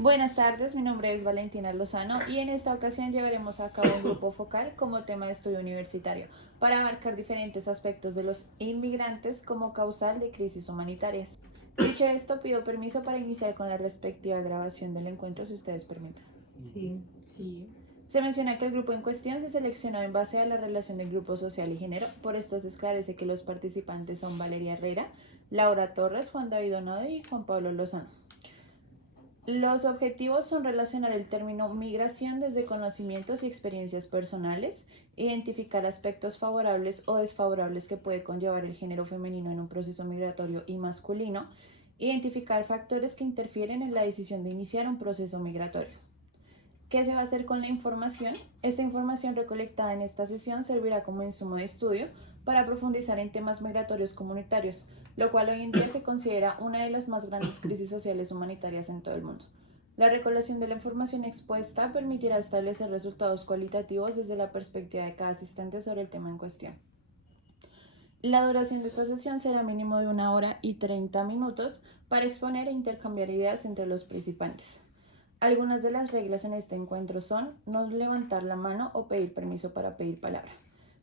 Buenas tardes, mi nombre es Valentina Lozano y en esta ocasión llevaremos a cabo un grupo focal como tema de estudio universitario para abarcar diferentes aspectos de los inmigrantes como causal de crisis humanitarias. Dicho esto, pido permiso para iniciar con la respectiva grabación del encuentro, si ustedes permiten. Sí, sí. Se menciona que el grupo en cuestión se seleccionó en base a la relación del grupo social y género. Por esto se esclarece que los participantes son Valeria Herrera, Laura Torres, Juan David Onodi y Juan Pablo Lozano. Los objetivos son relacionar el término migración desde conocimientos y experiencias personales, identificar aspectos favorables o desfavorables que puede conllevar el género femenino en un proceso migratorio y masculino, identificar factores que interfieren en la decisión de iniciar un proceso migratorio. ¿Qué se va a hacer con la información? Esta información recolectada en esta sesión servirá como insumo de estudio para profundizar en temas migratorios comunitarios, lo cual hoy en día se considera una de las más grandes crisis sociales humanitarias en todo el mundo. La recolección de la información expuesta permitirá establecer resultados cualitativos desde la perspectiva de cada asistente sobre el tema en cuestión. La duración de esta sesión será mínimo de 1 hora y 30 minutos para exponer e intercambiar ideas entre los participantes. Algunas de las reglas en este encuentro son no levantar la mano o pedir permiso para pedir palabra.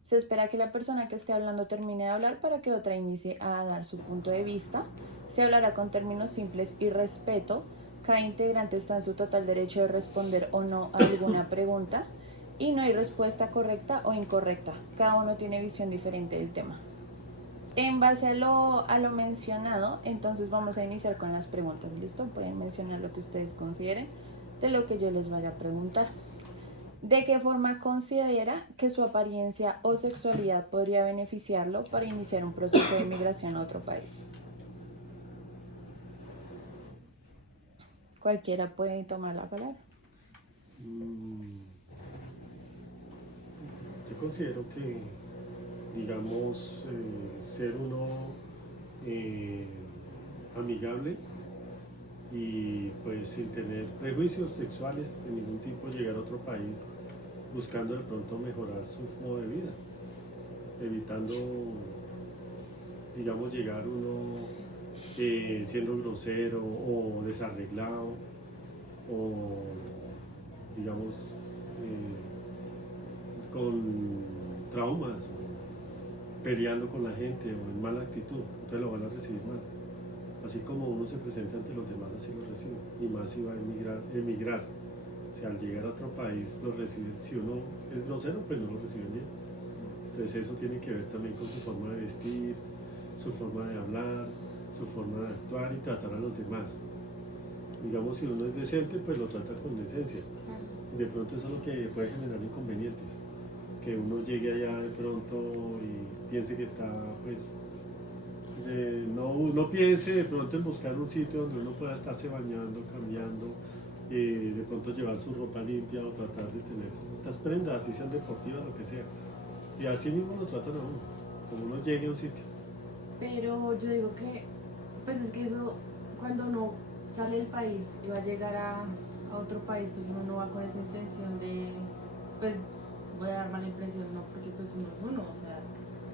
Se espera que la persona que esté hablando termine de hablar para que otra inicie a dar su punto de vista. Se hablará con términos simples y respeto. Cada integrante está en su total derecho de responder o no a alguna pregunta y no hay respuesta correcta o incorrecta. Cada uno tiene visión diferente del tema. En base a lo mencionado, entonces vamos a iniciar con las preguntas. ¿Listo? Pueden mencionar lo que ustedes consideren de lo que yo les vaya a preguntar. ¿De qué forma considera que su apariencia o sexualidad podría beneficiarlo para iniciar un proceso de migración a otro país? Cualquiera puede tomar la palabra. Yo considero que, digamos, ser uno amigable y pues sin tener prejuicios sexuales de ningún tipo, llegar a otro país buscando de pronto mejorar su modo de vida, evitando, digamos, llegar uno siendo grosero o desarreglado o, digamos, con traumas o peleando con la gente o en mala actitud, entonces lo van a recibir mal. Así como uno se presenta ante los demás, así lo reciben. Y más si va a emigrar. O sea, al llegar a otro país, lo reciben. Si uno es grosero, pues no lo reciben bien. Entonces eso tiene que ver también con su forma de vestir, su forma de hablar, su forma de actuar y tratar a los demás. Digamos, si uno es decente, pues lo trata con decencia. De pronto eso es lo que puede generar inconvenientes. Que uno llegue allá de pronto y piense que está, pues, no piense de pronto en buscar un sitio donde uno pueda estarse bañando, cambiando, de pronto llevar su ropa limpia o tratar de tener estas prendas, así sean deportivas, lo que sea. Y así mismo lo tratan a uno, como uno llegue a un sitio. Pero yo digo que, pues es que eso, cuando uno sale del país y va a llegar a otro país, pues uno no va con esa intención de, pues voy a dar mala impresión, no, porque pues uno es uno, o sea,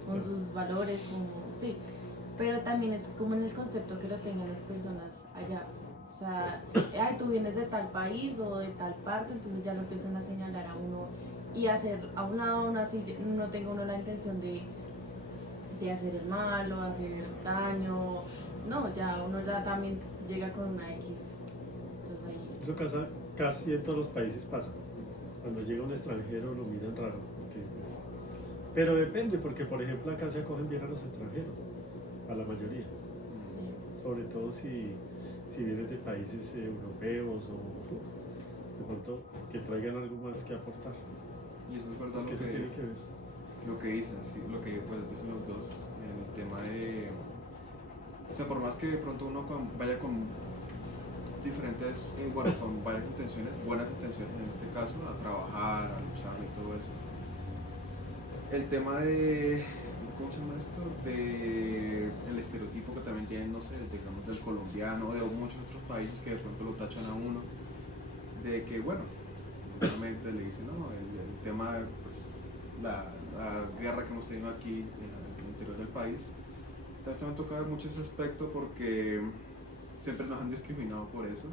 con sus valores, sí. Pero también es como en el concepto que lo tengan las personas allá. O sea, ay, tú vienes de tal país o de tal parte, entonces ya lo empiezan a señalar a uno y hacer a un lado, aún así no tenga uno la intención de hacer el malo, hacer daño. No, ya uno ya también llega con una X. Entonces ahí. Eso casi en todos los países pasa. Cuando llega un extranjero lo miran raro. Pues, pero depende, porque por ejemplo acá se acogen bien a los extranjeros, a la mayoría. Sí. Sobre todo si vienen de países europeos o de pronto que traigan algo más que aportar. Y eso es verdad Porque eso tiene que ver. lo que dicen, sí, lo que pues dicen los dos, en el tema de, o sea, por más que de pronto uno vaya con diferentes, bueno, con varias intenciones, buenas intenciones en este caso, a trabajar, a luchar y todo eso, el tema de, ¿cómo se llama esto? De el estereotipo que también tienen, no sé, digamos del colombiano o de muchos otros países que de pronto lo tachan a uno, de que, bueno, obviamente le dicen, no, el tema de pues, la guerra que hemos tenido aquí en el interior del país. Entonces también toca ver mucho ese aspecto porque siempre nos han discriminado por eso.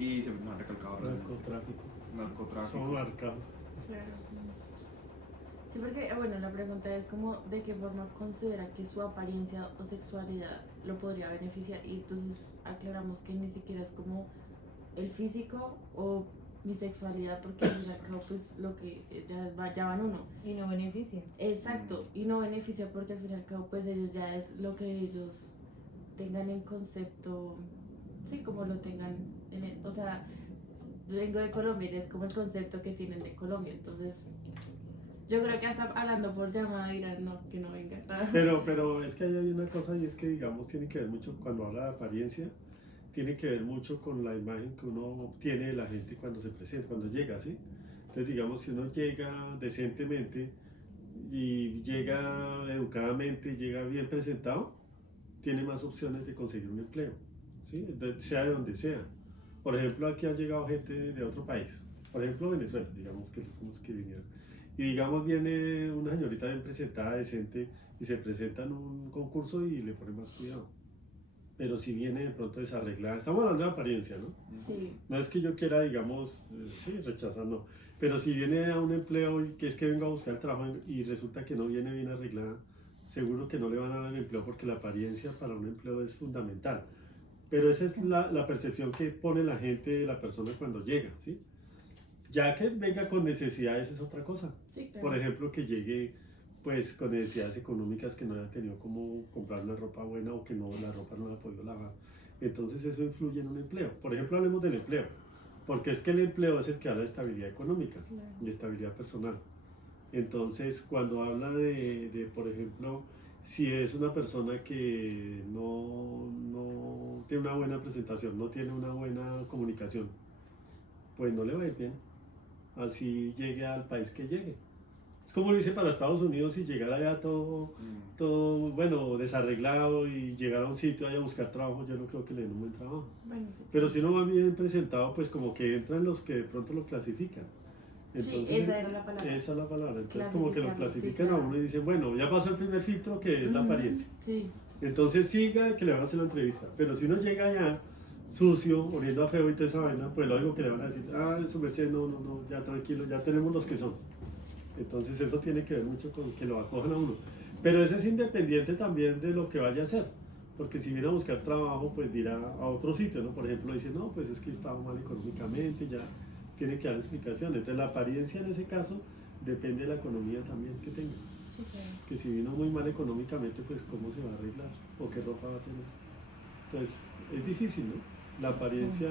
y siempre nos han recalcado realmente. Narcotráfico. Narcotráfico. Son marcados. Claro. Sí, porque, bueno, la pregunta es como de qué forma considera que su apariencia o sexualidad lo podría beneficiar, y entonces aclaramos que ni siquiera es como el físico o mi sexualidad, porque al fin y al cabo pues lo que ya van uno. Y no beneficia. Exacto, y no beneficia porque al fin y al cabo pues ellos ya es lo que ellos tengan en concepto, sí, como lo tengan o sea, vengo de Colombia y es como el concepto que tienen de Colombia, entonces yo creo que hasta hablando por llamada dirán no, que no venga. Pero es que ahí hay una cosa y es que, digamos, tiene que ver mucho, cuando habla de apariencia, tiene que ver mucho con la imagen que uno obtiene de la gente cuando se presenta, cuando llega, ¿sí? Entonces, digamos, si uno llega decentemente y llega educadamente, llega bien presentado, tiene más opciones de conseguir un empleo, ¿sí? Sea de donde sea. Por ejemplo, aquí ha llegado gente de otro país, por ejemplo, Venezuela, digamos que son los que vinieron. Y digamos viene una señorita bien presentada, decente, y se presenta en un concurso y le pone más cuidado. Pero si viene de pronto desarreglada, estamos hablando de apariencia, ¿no? Sí, No es que yo quiera, digamos, sí, rechazar, no. Pero si viene a un empleo y que es que venga a buscar trabajo y resulta que no viene bien arreglada, seguro que no le van a dar el empleo porque la apariencia para un empleo es fundamental. Pero esa es la percepción que pone la gente de la persona cuando llega, ¿sí? Ya que venga con necesidades es otra cosa. sí, claro. Por ejemplo, que llegue pues con necesidades económicas, que no haya tenido como comprar una ropa buena o que no, la ropa no la ha podido lavar. Entonces eso influye en un empleo. Por ejemplo, hablemos del empleo, porque es que el empleo es el que da la estabilidad económica Claro. y estabilidad personal. Entonces, cuando habla por ejemplo, si es una persona que no tiene una buena presentación, no tiene una buena comunicación, pues no le va a ir bien, así llegue al país que llegue. Es como lo dice para Estados Unidos, si llegara allá todo bueno, desarreglado y llegara a un sitio allá a buscar trabajo, yo no creo que le den un buen trabajo. Bueno, sí. Pero si uno va bien presentado, pues como que entran los que de pronto lo clasifican. Sí, esa era la palabra. Esa es la palabra. Entonces como que lo Clasificarlo, sí, clasifican a claro. uno y dicen, bueno, ya pasó el primer filtro que es la Ujú, apariencia. Sí, Entonces siga que le van a hacer la entrevista. Pero si uno llega allá sucio, oliendo a feo y toda esa vaina, pues lo único que le van a decir, su merced, no, ya tranquilo, ya tenemos los que son. Entonces eso tiene que ver mucho con que lo acojan a uno. Pero eso es independiente también de lo que vaya a hacer. Porque si viene a buscar trabajo, pues dirá a otro sitio, ¿no? Por ejemplo, dice, no, pues es que estaba mal económicamente, ya tiene que dar explicaciones. Entonces la apariencia en ese caso depende de la economía también que tenga. sí, claro. Que si vino muy mal económicamente, pues cómo se va a arreglar o qué ropa va a tener. Entonces es difícil, ¿no? La apariencia,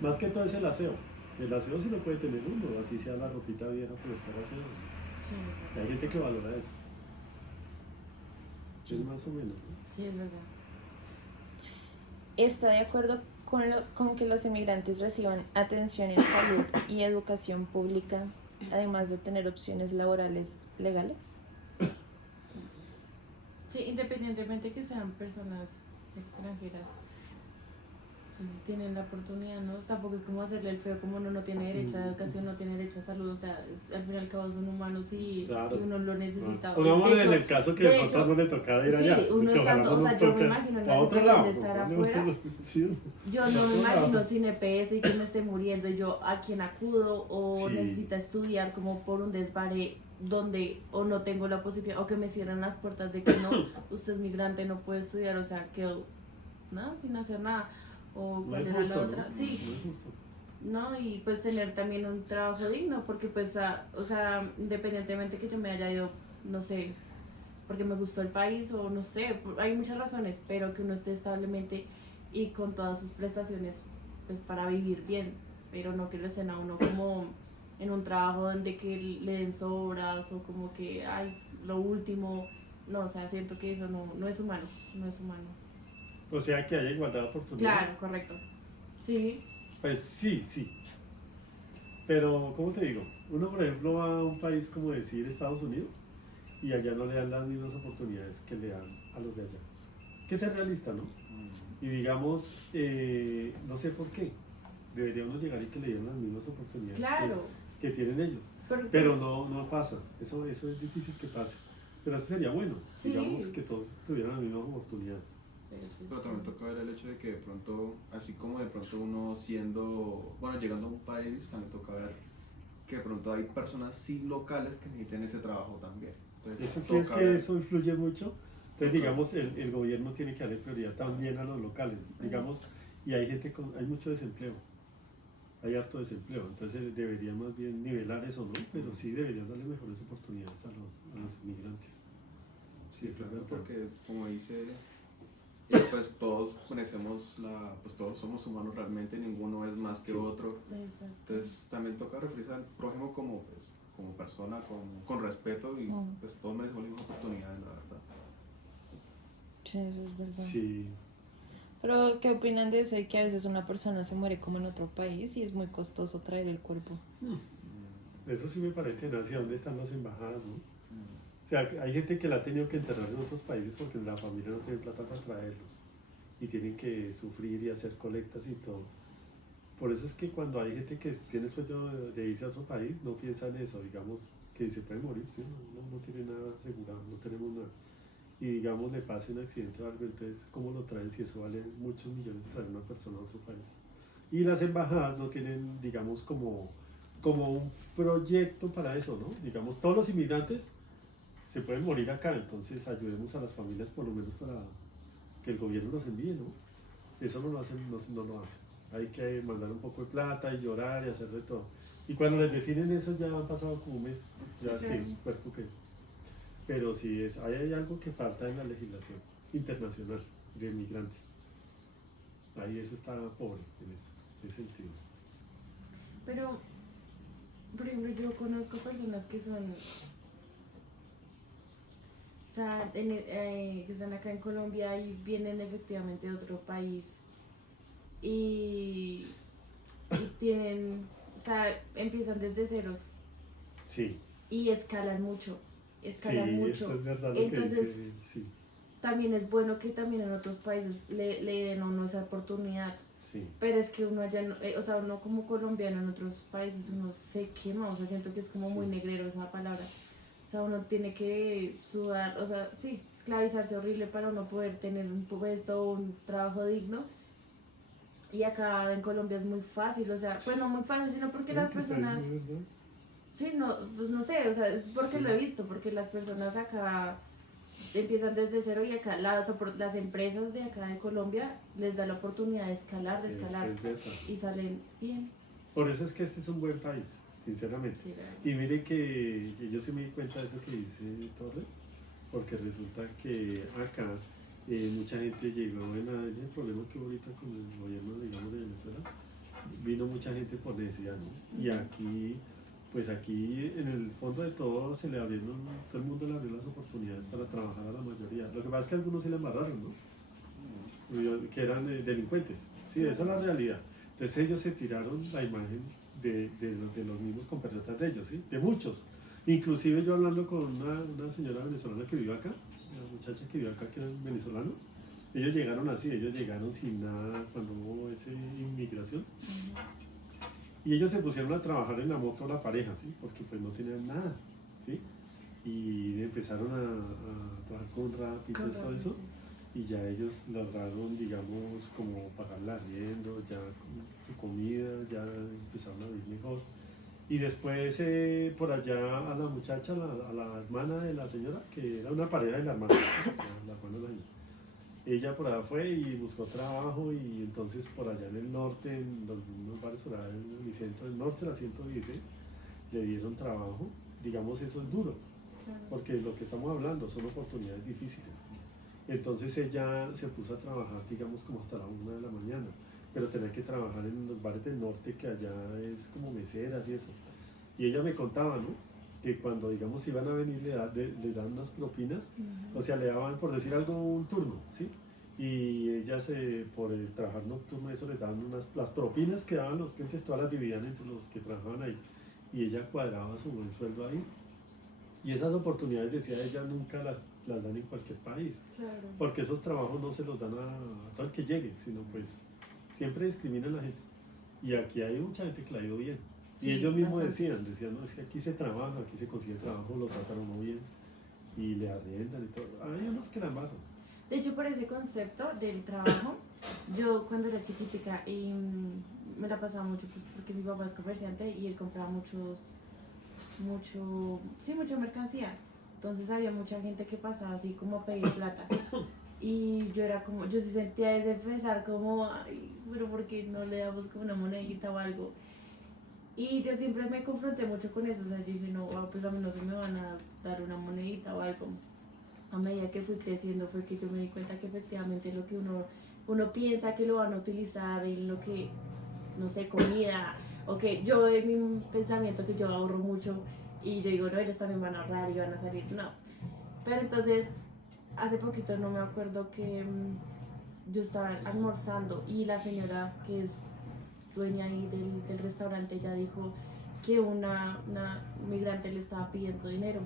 más que todo es el aseo. El aseo sí lo puede tener uno, así sea la ropita vieja por estar aseo. Sí, es verdad. Hay gente que valora eso. Sí, más o menos, ¿no? Sí, es verdad. ¿Está de acuerdo con que los inmigrantes reciban atención en salud y educación pública, además de tener opciones laborales legales? Sí, independientemente que sean personas extranjeras, pues tienen la oportunidad, ¿no? Tampoco es como hacerle el feo, como uno no tiene derecho a educación, no tiene derecho a salud, o sea, al fin y al cabo son humanos y, Claro. y uno lo necesita. Pongámosle De en hecho, el caso que de de pronto hecho, no le tocara ir allá. sí, uno que ojalá estando, no o nos sea, yo me toque imagino en a la otro situación lado. de estar Pongámosle afuera, sí, yo a no me otro imagino lado. sin EPS y que me esté muriendo, y yo a quién acudo o Sí. necesita estudiar como por un desvare donde o no tengo la posibilidad o que me cierran las puertas de que no, usted es migrante, no puede estudiar, o sea, quedo nada, sin hacer nada. O No cuál es era justo, la ¿no? otra, No sí, es justo. ¿no? Y pues tener también un trabajo digno, porque pues, o sea, independientemente que yo me haya ido, no sé, porque me gustó el país o no sé, hay muchas razones, pero que uno esté establemente y con todas sus prestaciones, pues para vivir bien, pero no que lo estén a uno como en un trabajo donde que le den sobras o como que, ay, lo último, no, o sea, siento que eso no es humano, no es humano. O sea, que haya igualdad de oportunidades. Claro, correcto. Sí, Pues sí. Pero, ¿cómo te digo? Uno, por ejemplo, va a un país como decir Estados Unidos y allá no le dan las mismas oportunidades que le dan a los de allá. Hay que ser realista, ¿no? Y digamos, no sé por qué. Debería uno llegar y que le dieran las mismas oportunidades claro. que tienen ellos. Pero no pasa. Eso es difícil que pase. Pero eso sería bueno. Sí. Digamos que todos tuvieran las mismas oportunidades. pues, Pero también toca ver el hecho de que de pronto, así como de pronto uno siendo, bueno, llegando a un país, también toca ver que de pronto hay personas sí locales que necesiten ese trabajo también. Entonces, Eso sí es toca que ver. eso influye mucho. Entonces, Toca. digamos, el gobierno tiene que darle prioridad también a los locales, digamos, y hay gente hay mucho desempleo, hay harto desempleo, entonces debería más bien nivelar eso, ¿no? Pero sí deberían darle mejores oportunidades a los inmigrantes. Sí, eso es claro, verdad. porque como dice, pues todos conocemos pues todos somos humanos realmente, ninguno es más que Sí. otro. exacto. Entonces también toca referirse al prójimo como, pues, como persona, con respeto y pues todos merecemos las mismas oportunidades, la verdad. Sí, eso es verdad. Sí, Pero, ¿qué opinan de eso? De que a veces una persona se muere como en otro país y es muy costoso traer el cuerpo. eso sí me parece tenaz. ¿Y dónde están las embajadas, no? O sea, hay gente que la ha tenido que enterrar en otros países porque la familia no tiene plata para traerlos y tienen que sufrir y hacer colectas y todo. Por eso es que cuando hay gente que tiene sueño de irse a otro país, no piensa en eso, digamos, que se puede morir, ¿sí? No tiene nada asegurado, no tenemos nada. Y digamos, le pase un accidente o algo, entonces, ¿cómo lo traen si eso vale muchos millones traer una persona a otro país? Y las embajadas no tienen, digamos, como un proyecto para eso, ¿no? Digamos, todos los inmigrantes se pueden morir acá, entonces ayudemos a las familias por lo menos para que el gobierno los envíe, ¿no? Eso no lo hacen, no lo hacen. Hay que mandar un poco de plata y llorar y hacer de todo. Y cuando les definen eso ya han pasado como un mes, ya Sí, que claro. cuerpo que. Pero sí hay algo que falta en la legislación internacional de migrantes. Ahí eso está pobre en ese sentido. Pero, por ejemplo, yo conozco personas que son, o sea, que están acá en Colombia y vienen efectivamente de otro país y, y tienen, o sea, empiezan desde ceros Sí, y escalan mucho, sí, escalan mucho. eso es verdad lo que Entonces, dice, sí, también es bueno que también en otros países le den a uno esa oportunidad. sí. Pero es que uno allá, o sea, uno como colombiano en otros países, uno se quema, o sea, siento que es como Sí. muy negrero esa palabra. O sea, uno tiene que sudar, o sea, sí, esclavizarse horrible para uno poder tener un puesto o un trabajo digno. Y acá en Colombia es muy fácil, o sea, pues no muy fácil, sino porque Creo las que está personas, bien, ¿verdad? sí, no, pues no sé, o sea, es porque Sí. lo he visto, porque las personas acá empiezan desde cero y acá las empresas de acá de Colombia les da la oportunidad de escalar, Eso es verdad. y salen bien. Por eso es que este es un buen país, sinceramente. Sí, la verdad. Y mire que yo sí me di cuenta de eso que dice Torres, porque resulta que acá mucha gente llegó el problema que hubo ahorita con el gobierno, digamos, de Venezuela, vino mucha gente por necesidad, ¿no? Y aquí, pues aquí en el fondo de todo se le abrieron, todo el mundo le abrió las oportunidades para trabajar a la mayoría. Lo que pasa es que algunos se le amarraron, ¿no? Que eran delincuentes, sí, esa es la realidad. Entonces ellos se tiraron la imagen de los mismos compatriotas de ellos, ¿sí? De muchos. Inclusive yo hablando con una señora venezolana que vive acá, una muchacha que vive acá que eran venezolanos, ellos llegaron así, ellos llegaron sin nada cuando hubo esa inmigración. Y ellos se pusieron a trabajar en la moto la pareja, ¿sí? Porque pues no tenían nada, ¿sí? Y empezaron a trabajar con Rappi y todo eso. Y ya ellos lograron, digamos, como pagar el arriendo, ya su comida, ya empezaron a vivir mejor. Y después por allá a la muchacha, a la hermana de la señora, que era una pareja de la hermana, o sea, la hermana de la señora. Ella por allá fue y buscó trabajo y entonces por allá en el norte, en unos bares por allá en el centro del norte, la 116, le dieron trabajo. Digamos, eso es duro, porque lo que estamos hablando son oportunidades difíciles. Entonces ella se puso a trabajar, digamos, como hasta la 1 de la mañana, pero tenía que trabajar en los bares del norte, que allá es como meseras y eso. Y ella me contaba, ¿no? Que cuando, digamos, iban a venir, les daban unas propinas, o sea, le daban, por decir algo, un turno, ¿sí? Y ella, por el trabajar nocturno, eso les daban las propinas que daban los clientes, todas las dividían entre los que trabajaban ahí. Y ella cuadraba su buen sueldo ahí. Y esas oportunidades, decía ella, nunca las dan en cualquier país. Claro. Porque esos trabajos no se los dan a todo el que llegue, sino pues siempre discriminan a la gente. Y aquí hay mucha gente que la ha ido bien. Y Sí, ellos mismos bastante. decían, no, es que aquí se trabaja, aquí se consigue trabajo, lo tratan a uno bien y le arriendan y todo. Hay unos que la embarran, De hecho, por ese concepto del trabajo, yo cuando era chiquitica me la pasaba mucho pues, porque mi papá es comerciante y él compraba mucha mercancía. Entonces había mucha gente que pasaba así como a pedir plata. Y yo era como, yo sí sentía ese pesar como, ay, pero ¿por qué no le damos como una monedita o algo? Y yo siempre me confronté mucho con eso, o sea, yo dije, no, pues a mí no se me van a dar una monedita o algo. A medida que fui creciendo fue que yo me di cuenta que efectivamente lo que uno piensa que lo van a utilizar en lo que, no sé, comida, o que yo en mi pensamiento que yo ahorro mucho y yo digo, no, ellos también van a ahorrar y van a salir, no. Pero entonces, hace poquito no me acuerdo que yo estaba almorzando y la señora que es dueña ahí del restaurante, ella dijo que una migrante le estaba pidiendo dinero.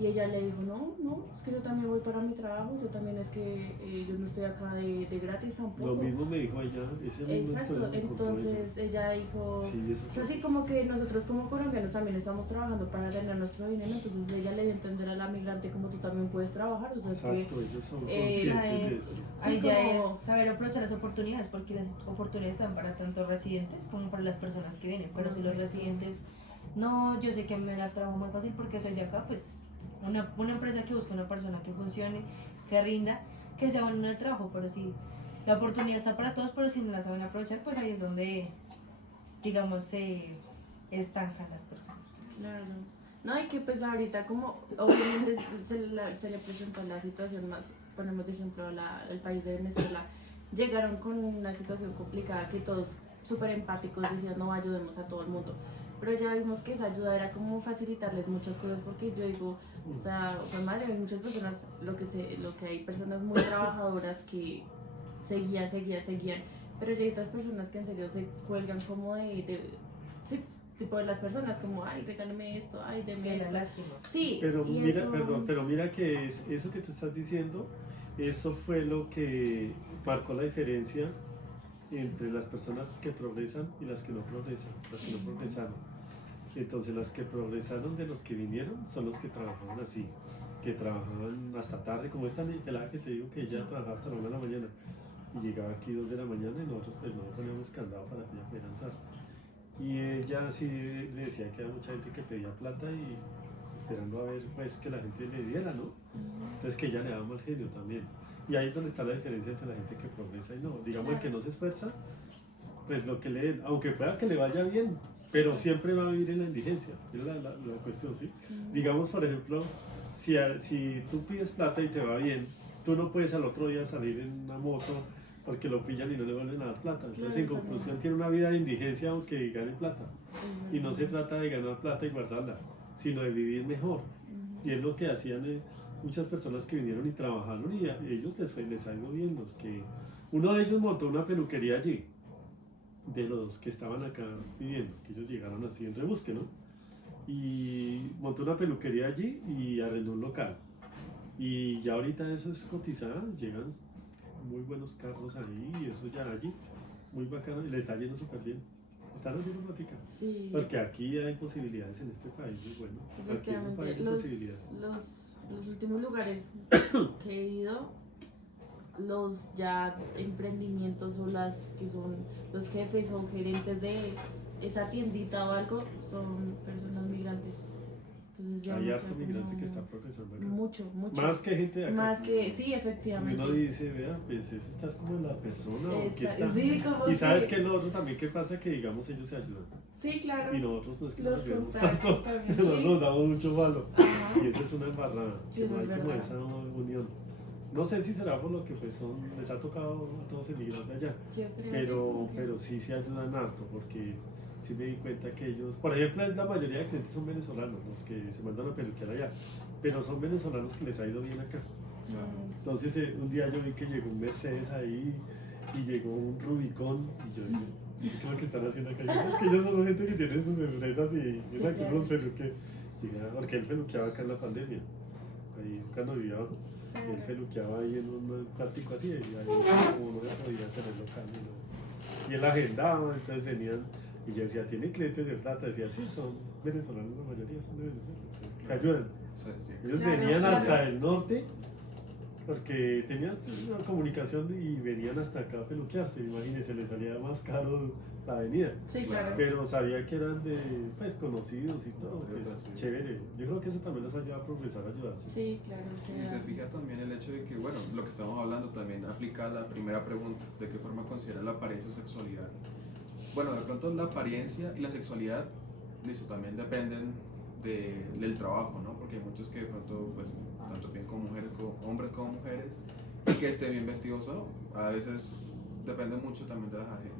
Y ella le dijo, no, es que yo también voy para mi trabajo, yo también es que yo no estoy acá de gratis tampoco. Lo mismo me dijo ella, ese mismo Exacto, entonces ella dijo, sí, eso o sea, así como que nosotros como colombianos también estamos trabajando para ganar nuestro dinero, entonces ella le dio a entender a la migrante como tú también puedes trabajar, o sea, es que... exacto, ellos son ella conscientes de eso. Ahí Sí, ya como- es saber aprovechar las oportunidades, porque las oportunidades están para tanto residentes como para las personas que vienen. Pero si los residentes, no, yo sé que me da trabajo más fácil porque soy de acá, pues una empresa que busca una persona que funcione, que rinda, que sea bueno en el trabajo. Pero si la oportunidad está para todos, pero si no la saben aprovechar, pues ahí es donde, digamos, se estancan las personas. Claro. No, y que pues ahorita como obviamente se le presentó la situación más, ponemos de ejemplo el país de Venezuela, llegaron con una situación complicada que todos súper empáticos decían no ayudemos a todo el mundo, pero ya vimos que esa ayuda era como facilitarles muchas cosas porque yo digo, o sea, pues madre, hay muchas personas, lo que hay personas muy trabajadoras que seguían, pero ya hay otras personas que en serio se cuelgan como sí, tipo de las personas como, ay, regálame esto, ay, deme Que la esto. lástima. Sí, Pero y mira, eso, perdón, pero mira que eso que tú estás diciendo, eso fue lo que marcó la diferencia entre las personas que progresan y las que no progresan, las que no progresaron. Entonces las que progresaron de los que vinieron son los que trabajaban así, que trabajaban hasta tarde, como esta pelada que te digo que ella trabajaba hasta la 1 de la mañana y llegaba aquí 2 de la mañana y nosotros pues no poníamos candado para que ella pudiera entrar. Y ella sí le decía que había mucha gente que pedía plata y esperando a ver pues que la gente le diera, ¿no? Entonces que ella le daba mal genio también. Y ahí es donde está la diferencia entre la gente que progresa y no. Digamos, el que no se esfuerza, pues lo que le den, aunque pueda que le vaya bien, pero siempre va a vivir en la indigencia. Es la cuestión, ¿sí? Digamos, por ejemplo, si tú pides plata y te va bien, tú no puedes al otro día salir en una moto porque lo pillan y no le vuelven a dar plata. Entonces, en Claro, conclusión, tiene una vida de indigencia aunque gane plata. Y no se trata de ganar plata y guardarla, sino de vivir mejor. Y es lo que hacían muchas personas que vinieron y trabajaron y a ellos les ha ido bien. Uno de ellos montó una peluquería allí, de los que estaban acá viviendo, que ellos llegaron así en rebusque, ¿no? Y montó una peluquería allí y arrendó un local. Y ya ahorita eso es cotizado, llegan muy buenos carros ahí y eso ya allí, muy bacano y le está yendo súper bien. Están haciendo plática. sí, Porque aquí hay posibilidades en este país, muy bueno. Aquí es un país de posibilidades. los últimos lugares que he ido, los ya emprendimientos o las que son los jefes o gerentes de esa tiendita o algo son personas migrantes. Entonces ya Hay mucho harto migrante como- que está progresando acá. mucho. Más que gente de acá. Más que, sí, Y efectivamente. uno dice, vea, pues eso estás como en la persona o qué está. Sí, como Y sabes que- que lo otro también que pasa que digamos ellos se ayudan. Sí, claro. Y nosotros no es que Los nos ayudemos contactos tanto, también, nosotros sí. nos damos mucho malo. Ajá. Y esa es una embarrada. Sí, que eso no hay es como verdad. esa unión. No sé si será por lo que pues les ha tocado a todos emigrar de allá. Yo creo sí, Pero sí se ayudan harto porque sí me di cuenta que ellos, por ejemplo, la mayoría de clientes son venezolanos, los que se mandan a peluquear allá, pero son venezolanos que les ha ido bien acá. Entonces un día yo vi que llegó un Mercedes ahí y llegó un Rubicón y yo dije, ¿qué es lo que están haciendo acá? Yo, es que ellos son gente que tiene sus empresas y mira que claro. unos peluque, porque él peluqueaba acá en la pandemia, ahí cuando vivía abajo. Él peluqueaba ahí en un cuartico así, y ahí como no se podía tener local. Y él agendaba, entonces venían, y yo decía, ¿tiene clientes de plata? Decía, sí, son venezolanos, la mayoría son de Venezuela, se ayudan. O sea, sí. Ellos Claro, venían claro. hasta el norte porque tenían pues, una comunicación y venían hasta acá a peluquearse, imagínense, les salía más caro la avenida. Sí, Claro. claro. Pero sabía que eran de pues conocidos y todo, pues, Sí. chévere. Yo creo que eso también los ayuda a progresar, a ayudarse. Sí, claro. Si se fija también el hecho de que, bueno, lo que estamos hablando también aplica a la primera pregunta, ¿de qué forma considera la apariencia o sexualidad? Bueno, de pronto la apariencia y la sexualidad, listo, también dependen del trabajo, ¿no? Porque hay muchos que de pronto, pues, tanto bien como mujeres, como hombres como mujeres, y que esté bien vestidos o no. A veces depende mucho también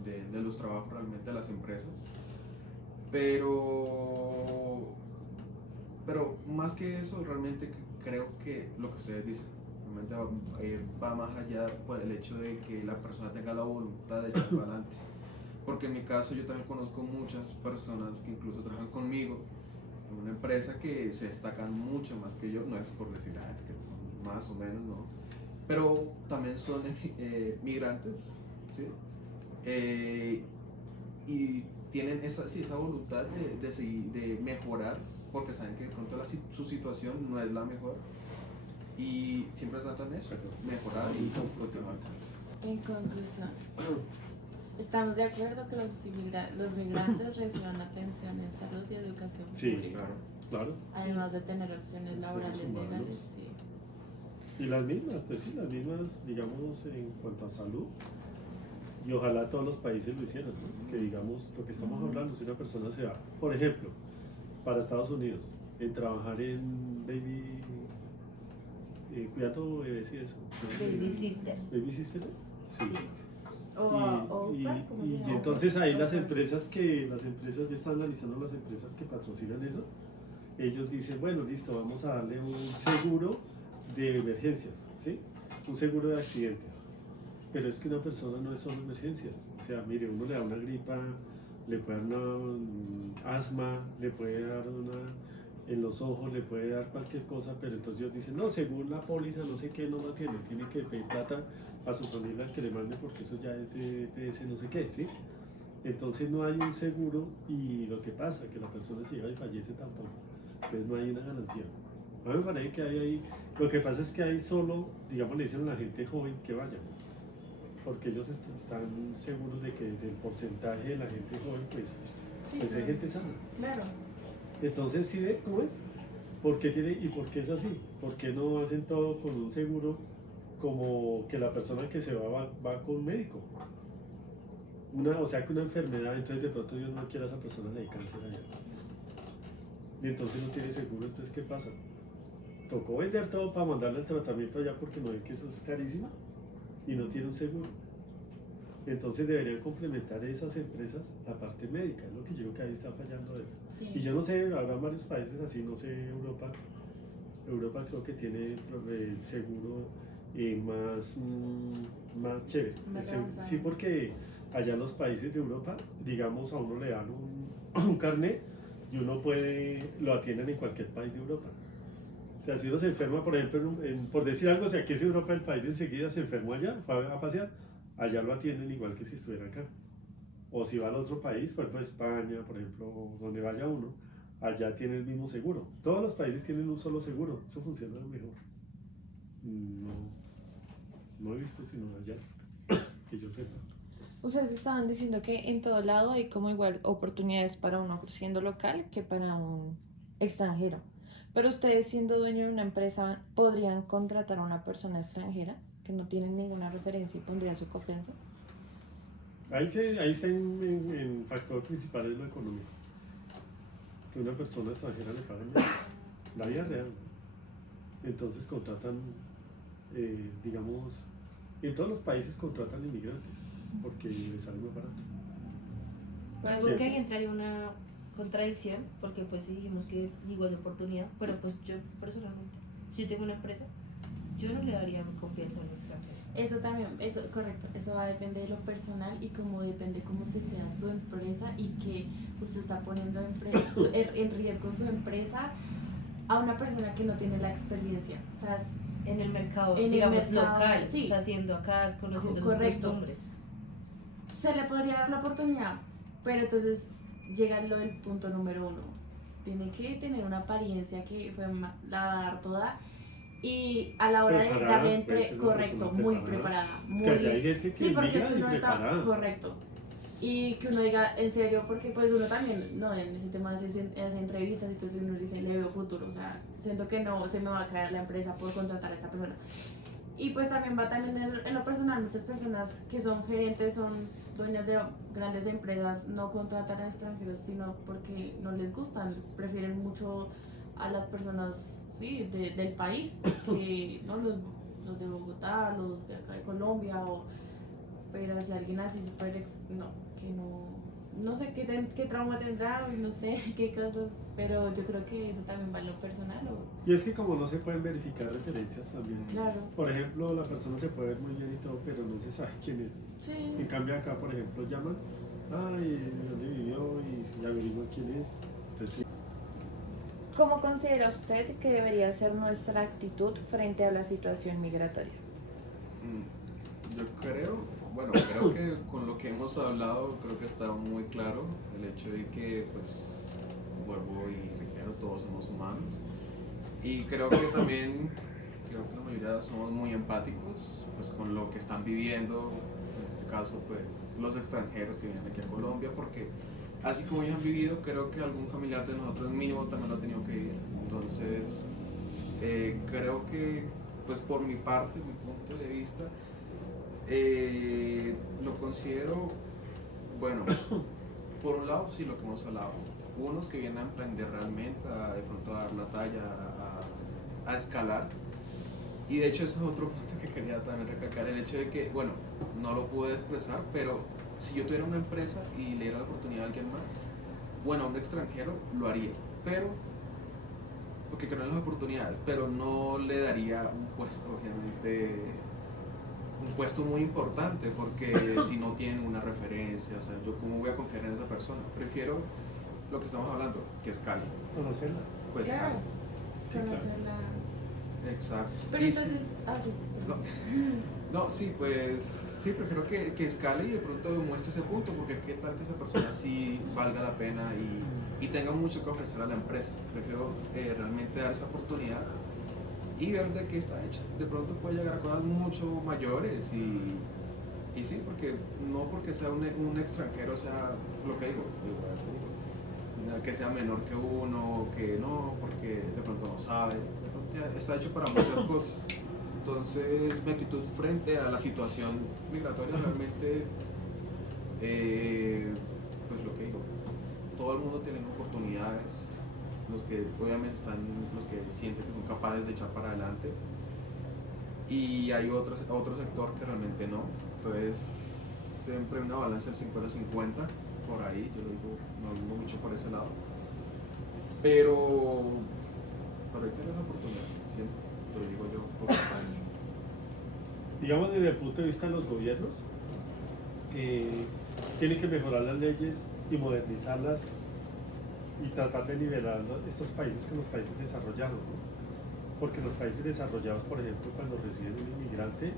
de los trabajos realmente de las empresas. Pero más que eso, realmente creo que lo que ustedes dicen realmente va más allá por el hecho de que la persona tenga la voluntad de echar para adelante. Porque en mi caso yo también conozco muchas personas que incluso trabajan conmigo en una empresa que se destacan mucho más que yo, no es por decir, es que son más o menos, no, pero también son migrantes, ¿sí? Y tienen esa voluntad de mejorar porque saben que de pronto su situación no es la mejor y siempre tratan eso, mejorar y continuar con eso. En conclusión, estamos de acuerdo que los migrantes reciban atención en salud y educación Sí, pública, Claro. además de tener opciones Los laborales seres humanos. legales. Sí. Y las mismas, pues sí, las mismas, digamos, en cuanto a salud. Y ojalá todos los países lo hicieran, ¿no? Que digamos, lo que estamos hablando, si una persona se va, por ejemplo, para Estados Unidos, en trabajar en cuidado bebés y eso. Baby sister. Baby sisters. Sí. O Y ¿cómo se llama? entonces ahí las empresas, yo estaba analizando las empresas que patrocinan eso, ellos dicen, bueno, listo, vamos a darle un seguro de emergencias, ¿sí? Un seguro de accidentes. Pero es que una persona no es solo emergencias. O sea, mire, uno le da una gripa, le puede dar asma, le puede dar en los ojos, le puede dar cualquier cosa, pero entonces ellos dicen, no, según la póliza, no sé qué, no lo tiene que pedir plata a su familia que le mande porque eso ya es de EPS, no sé qué, ¿sí? Entonces no hay un seguro y lo que pasa, que la persona se llega y fallece tampoco. Entonces no hay una garantía. A mí me parece que hay ahí, lo que pasa es que hay solo, digamos, le dicen a la gente joven que vaya, porque ellos están seguros de que del porcentaje de la gente joven, pues Sí, hay gente sana. claro. Entonces, ¿sí ve cómo es? ¿Por qué por qué es así? ¿Por qué no hacen todo con un seguro como que la persona que se va con un médico? O sea, que una enfermedad, entonces de pronto Dios no quiere a esa persona le dé cáncer allá. Y entonces no tiene seguro, entonces ¿qué pasa? Tocó vender todo para mandarle el tratamiento allá porque no ven que eso es carísimo y no tiene un seguro. Entonces deberían complementar esas empresas la parte médica, es lo que yo creo que ahí está fallando eso. Sí. Y yo no sé, habrá varios países así, no sé, Europa creo que tiene el seguro más chévere. Más El avanzado. sí, porque allá en los países de Europa, digamos, a uno le dan un carnet y uno lo atienden en cualquier país de Europa. O sea, si uno se enferma, por ejemplo, por decir algo, si aquí es Europa el país de enseguida se enfermó allá, fue a pasear, allá lo atienden igual que si estuviera acá. O si va al otro país, por ejemplo España, por ejemplo, donde vaya uno, allá tiene el mismo seguro. Todos los países tienen un solo seguro, eso funciona mejor. No he visto sino allá, que yo sepa. Ustedes estaban diciendo que en todo lado hay como igual oportunidades para uno siendo local que para un extranjero. Pero ustedes siendo dueño de una empresa, ¿podrían contratar a una persona extranjera que no tiene ninguna referencia y pondría su confianza? Ahí está en factor principal es lo económico. Que una persona extranjera le pagan la vida real. Entonces contratan, digamos, en todos los países contratan inmigrantes porque les sale más barato. Yo creo que ahí entraría una contradicción, porque pues sí dijimos que igual de oportunidad, pero pues yo personalmente, si yo tengo una empresa, yo no le daría mi confianza a un extranjero. Eso también, eso correcto, eso va a depender de lo personal y como depende cómo se sea su empresa y que usted está poniendo en riesgo su empresa a una persona que no tiene la experiencia. O sea, En el mercado, En el digamos, mercado, local, sí. o sea, haciendo acá, conociendo sus Correcto. costumbres. se le podría dar la oportunidad, pero entonces llega lo del punto número 1. Tiene que tener una apariencia que la va a dar toda y a la hora de Preparada, darle puede ser una correcto, persona muy preparada. preparada, Que allá hay muy... gente que Sí, porque es migra que y uno está preparada. correcto. Y que uno diga en serio, porque pues uno también, no, en ese tema hace entrevistas y entonces uno dice, le veo futuro, o sea, siento que no se me va a caer la empresa por contratar a esta persona. Y pues también va también en lo personal, muchas personas que son gerentes, son dueñas de grandes empresas, no contratan a extranjeros, sino porque no les gustan, prefieren mucho a las personas, sí, del país, que no los de Bogotá, los de acá de Colombia, o, pero si alguien así súper, no, que no sé qué trauma tendrá, no sé qué cosas, pero yo creo que eso también va en lo personal, o, Y es que como no se pueden verificar referencias también. claro, Por ejemplo, la persona se puede ver muy bien y todo, pero no se sabe quién es. En sí. cambio acá, por ejemplo, llaman, ay, ¿dónde vivió? Y si averiguan quién es. Entonces, sí. ¿Cómo considera usted que debería ser nuestra actitud frente a la situación migratoria? Yo creo que con lo que hemos hablado, creo que está muy claro el hecho de que, pues, vuelvo y reitero, todos somos humanos. Y creo que también, creo que la mayoría somos muy empáticos, pues, con lo que están viviendo, en este caso, pues, los extranjeros que vienen aquí a Colombia, porque así como ellos han vivido, creo que algún familiar de nosotros mínimo también lo ha tenido que vivir. Entonces, creo que, pues, por mi parte, mi punto de vista, lo considero, bueno, por un lado, sí, lo que hemos hablado, unos que vienen a emprender realmente, de pronto a dar la talla, a escalar, y de hecho eso es otro punto que quería también recalcar, el hecho de que, bueno, no lo pude expresar, pero si yo tuviera una empresa y le diera la oportunidad a alguien más, bueno, a un extranjero lo haría, pero, porque creo en las oportunidades, pero no le daría un puesto, obviamente, un puesto muy importante, porque si no tienen una referencia, o sea, yo cómo voy a confiar en esa persona, prefiero lo que estamos hablando, que escale, Conocerla. pues Claro, Sí, claro. conocerla. exacto. Pero Y sí- entonces, sí, perdón. no, sí, pues sí, prefiero que escale y de pronto demuestre ese punto, porque qué tal que esa persona sí valga la pena y tenga mucho que ofrecer a la empresa. Prefiero realmente dar esa oportunidad y ver de qué está hecha. De pronto puede llegar a cosas mucho mayores y sí, porque no porque sea un extranjero sea lo que digo, que sea menor que uno, que no, porque de pronto no sabe, de pronto ya está hecho para muchas cosas. Entonces, mi actitud frente a la situación migratoria realmente, pues lo que digo, todo el mundo tiene oportunidades, los que obviamente están, los que sienten que son capaces de echar para adelante, y hay otro sector que realmente no. Entonces, siempre una balanza del 50-50, por ahí, yo lo digo, no lo digo mucho por ese lado, pero hay que darle la oportunidad, siempre, lo digo yo por mi parte. Digamos, desde el punto de vista de los gobiernos, tienen que mejorar las leyes y modernizarlas y tratar de nivelar estos países con los países desarrollados, ¿no? Porque los países desarrollados, por ejemplo, cuando reciben un inmigrante,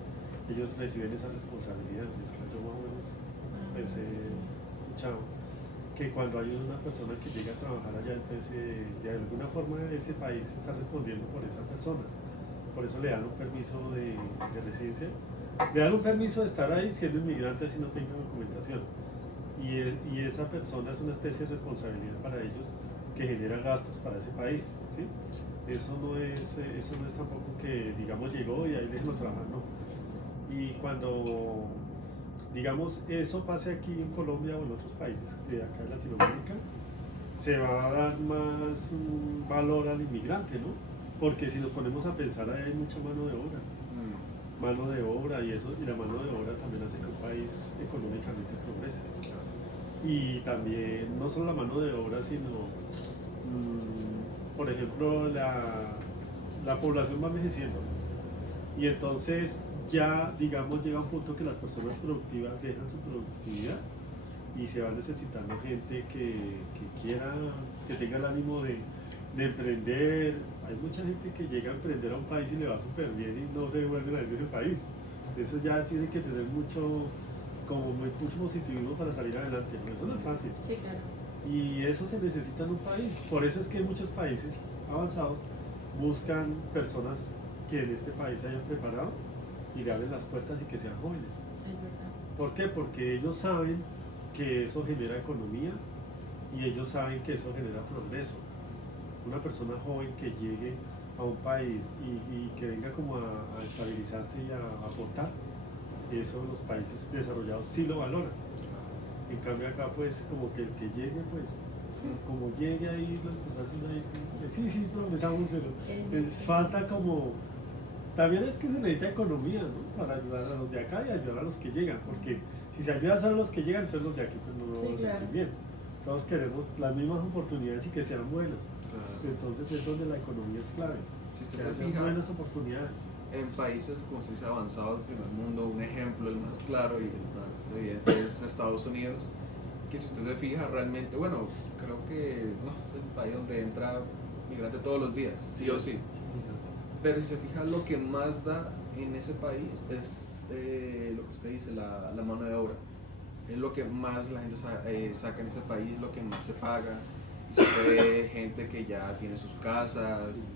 ellos reciben esa responsabilidad. Yo más o menos pues, he escuchado que cuando hay una persona que llega a trabajar allá, entonces de alguna forma ese país está respondiendo por esa persona. Por eso le dan un permiso de residencia, le dan un permiso de estar ahí siendo inmigrante si no tenga documentación. Y esa persona es una especie de responsabilidad para ellos que genera gastos para ese país, ¿sí? Eso no es tampoco que, digamos, llegó y ahí déjenlo trabajar, no. Y cuando, digamos, eso pase aquí en Colombia o en otros países de acá de Latinoamérica, se va a dar más valor al inmigrante, ¿no? Porque si nos ponemos a pensar, ahí hay mucha mano de obra y la mano de obra también hace que un país económicamente progrese. Y también no solo la mano de obra, sino, por ejemplo, la población va envejeciendo. Y entonces ya, digamos, llega un punto que las personas productivas dejan su productividad y se va necesitando gente que quiera, que tenga el ánimo de emprender. Hay mucha gente que llega a emprender a un país y le va súper bien y no se vuelve a ir de ese país. Eso ya tiene que tener mucho positivismo para salir adelante, pero eso no es fácil. Sí, claro. Y eso se necesita en un país. Por eso es que muchos países avanzados buscan personas que en este país se hayan preparado y le abren las puertas y que sean jóvenes. Es verdad. ¿Por qué? Porque ellos saben que eso genera economía y ellos saben que eso genera progreso. Una persona joven que llegue a un país y que venga como a estabilizarse y a aportar, eso los países desarrollados sí lo valoran. En cambio acá pues como que el que llegue pues como llegue ahí los procesos ahí sí progresamos, pero les falta como también es que se necesita economía, ¿no? Para ayudar a los de acá y ayudar a los que llegan, porque si se ayuda solo a los que llegan, entonces los de aquí pues no lo van a sentir bien. Todos queremos las mismas oportunidades y que sean buenas. Entonces es donde la economía es clave. Si Que usted se haya fija, buenas oportunidades. en países como se dice avanzados del primer mundo, un ejemplo, el más claro y el más evidente es Estados Unidos, que si usted se fija realmente, bueno, creo que no, es el país donde entra migrante todos los días, sí o sí. Pero si se fija, lo que más da en ese país es lo que usted dice, la mano de obra. Es lo que más la gente saca en ese país, lo que más se paga. Y se ve gente que ya tiene sus casas. Sí.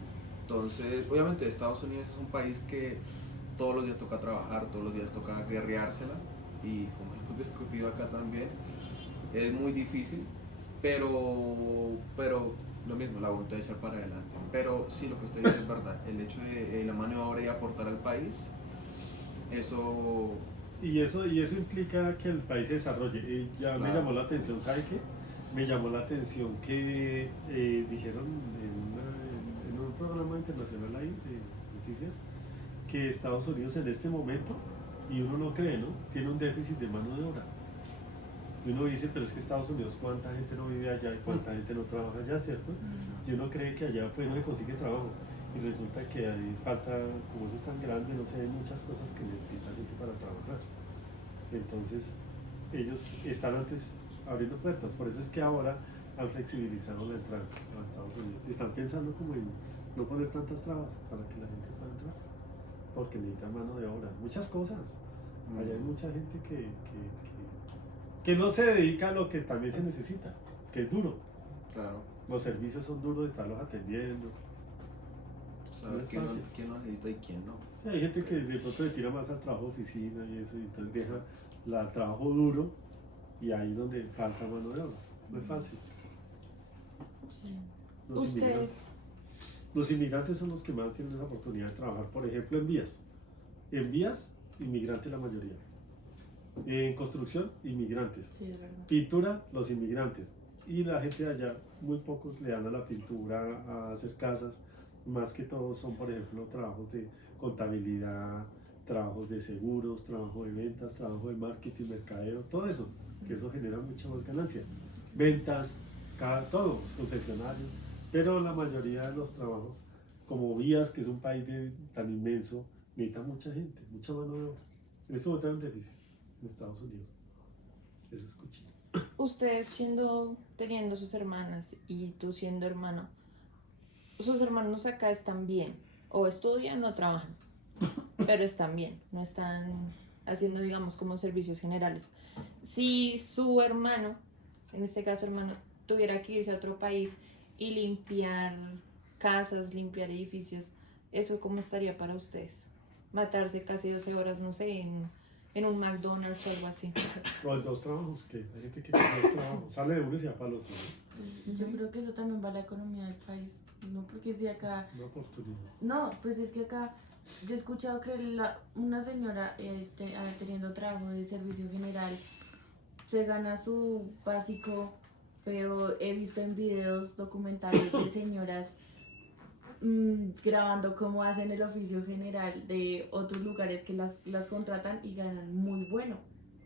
Entonces, obviamente Estados Unidos es un país que todos los días toca trabajar, todos los días toca guerreársela. Y como hemos discutido acá también, es muy difícil, pero lo mismo, la voluntad de echar para adelante. Pero sí, lo que usted dice es verdad, el hecho de la mano de obra y aportar al país, eso... Y eso implica que el país se desarrolle. Y ya me Claro. llamó la atención, ¿sabe qué? Me llamó la atención que dijeron en un programa internacional ahí de noticias que Estados Unidos en este momento, y uno no cree, ¿no? Tiene un déficit de mano de obra. Y uno dice, pero es que Estados Unidos, ¿cuánta gente no vive allá y cuánta gente no trabaja allá, cierto? Y uno cree que allá pues no se consigue trabajo. Y resulta que hay falta, como eso es tan grande, no sé, hay muchas cosas que necesita gente para trabajar. Entonces, ellos están antes abriendo puertas, por eso es que ahora han flexibilizado la entrada a Estados Unidos. Y están pensando como en no poner tantas trabas para que la gente pueda entrar, porque necesita mano de obra, muchas cosas. Allá hay mucha gente que no se dedica a lo que también se necesita, que es duro. Claro, Los servicios son duros de estarlos atendiendo. saber No es quién fácil. lo necesita y quién no. Sí, hay gente que de pronto le tira más al trabajo de oficina y eso, y entonces deja el trabajo duro y ahí es donde falta mano de obra. No es fácil. Sí. Los inmigrantes son los que más tienen la oportunidad de trabajar, por ejemplo, en vías. En vías, inmigrantes la mayoría. En construcción, inmigrantes. Sí, es verdad. Pintura, los inmigrantes. Y la gente de allá, muy pocos le dan a la pintura, a hacer casas. Más que todo son, por ejemplo, trabajos de contabilidad, trabajos de seguros, trabajo de ventas, trabajo de marketing, mercadeo, todo eso, que eso genera mucha más ganancia. Ventas, todo, concesionarios. Pero la mayoría de los trabajos, como vías, que es un país tan inmenso, necesita mucha gente, mucha mano de obra. En este momento hay un déficit en Estados Unidos. Eso escuché. Ustedes teniendo sus hermanas y tú siendo hermano, sus hermanos acá están bien, o estudian o trabajan, pero están bien, no están haciendo, digamos, como servicios generales. Si su hermano, en este caso hermano, tuviera que irse a otro país y limpiar casas, limpiar edificios, ¿eso cómo estaría para ustedes? Matarse casi 12 horas, no sé, en un McDonald's o algo así. O hay dos trabajos, que hay gente que tiene dos trabajos, sale de uno y se va para el otro, ¿no? Yo creo que eso también va a la economía del país. No, porque si acá. Una oportunidad. No, pues es que acá. Yo he escuchado que una señora teniendo trabajo de servicio general se gana su básico, pero he visto en videos documentales de señoras grabando cómo hacen el oficio general de otros lugares que las contratan y ganan muy bueno,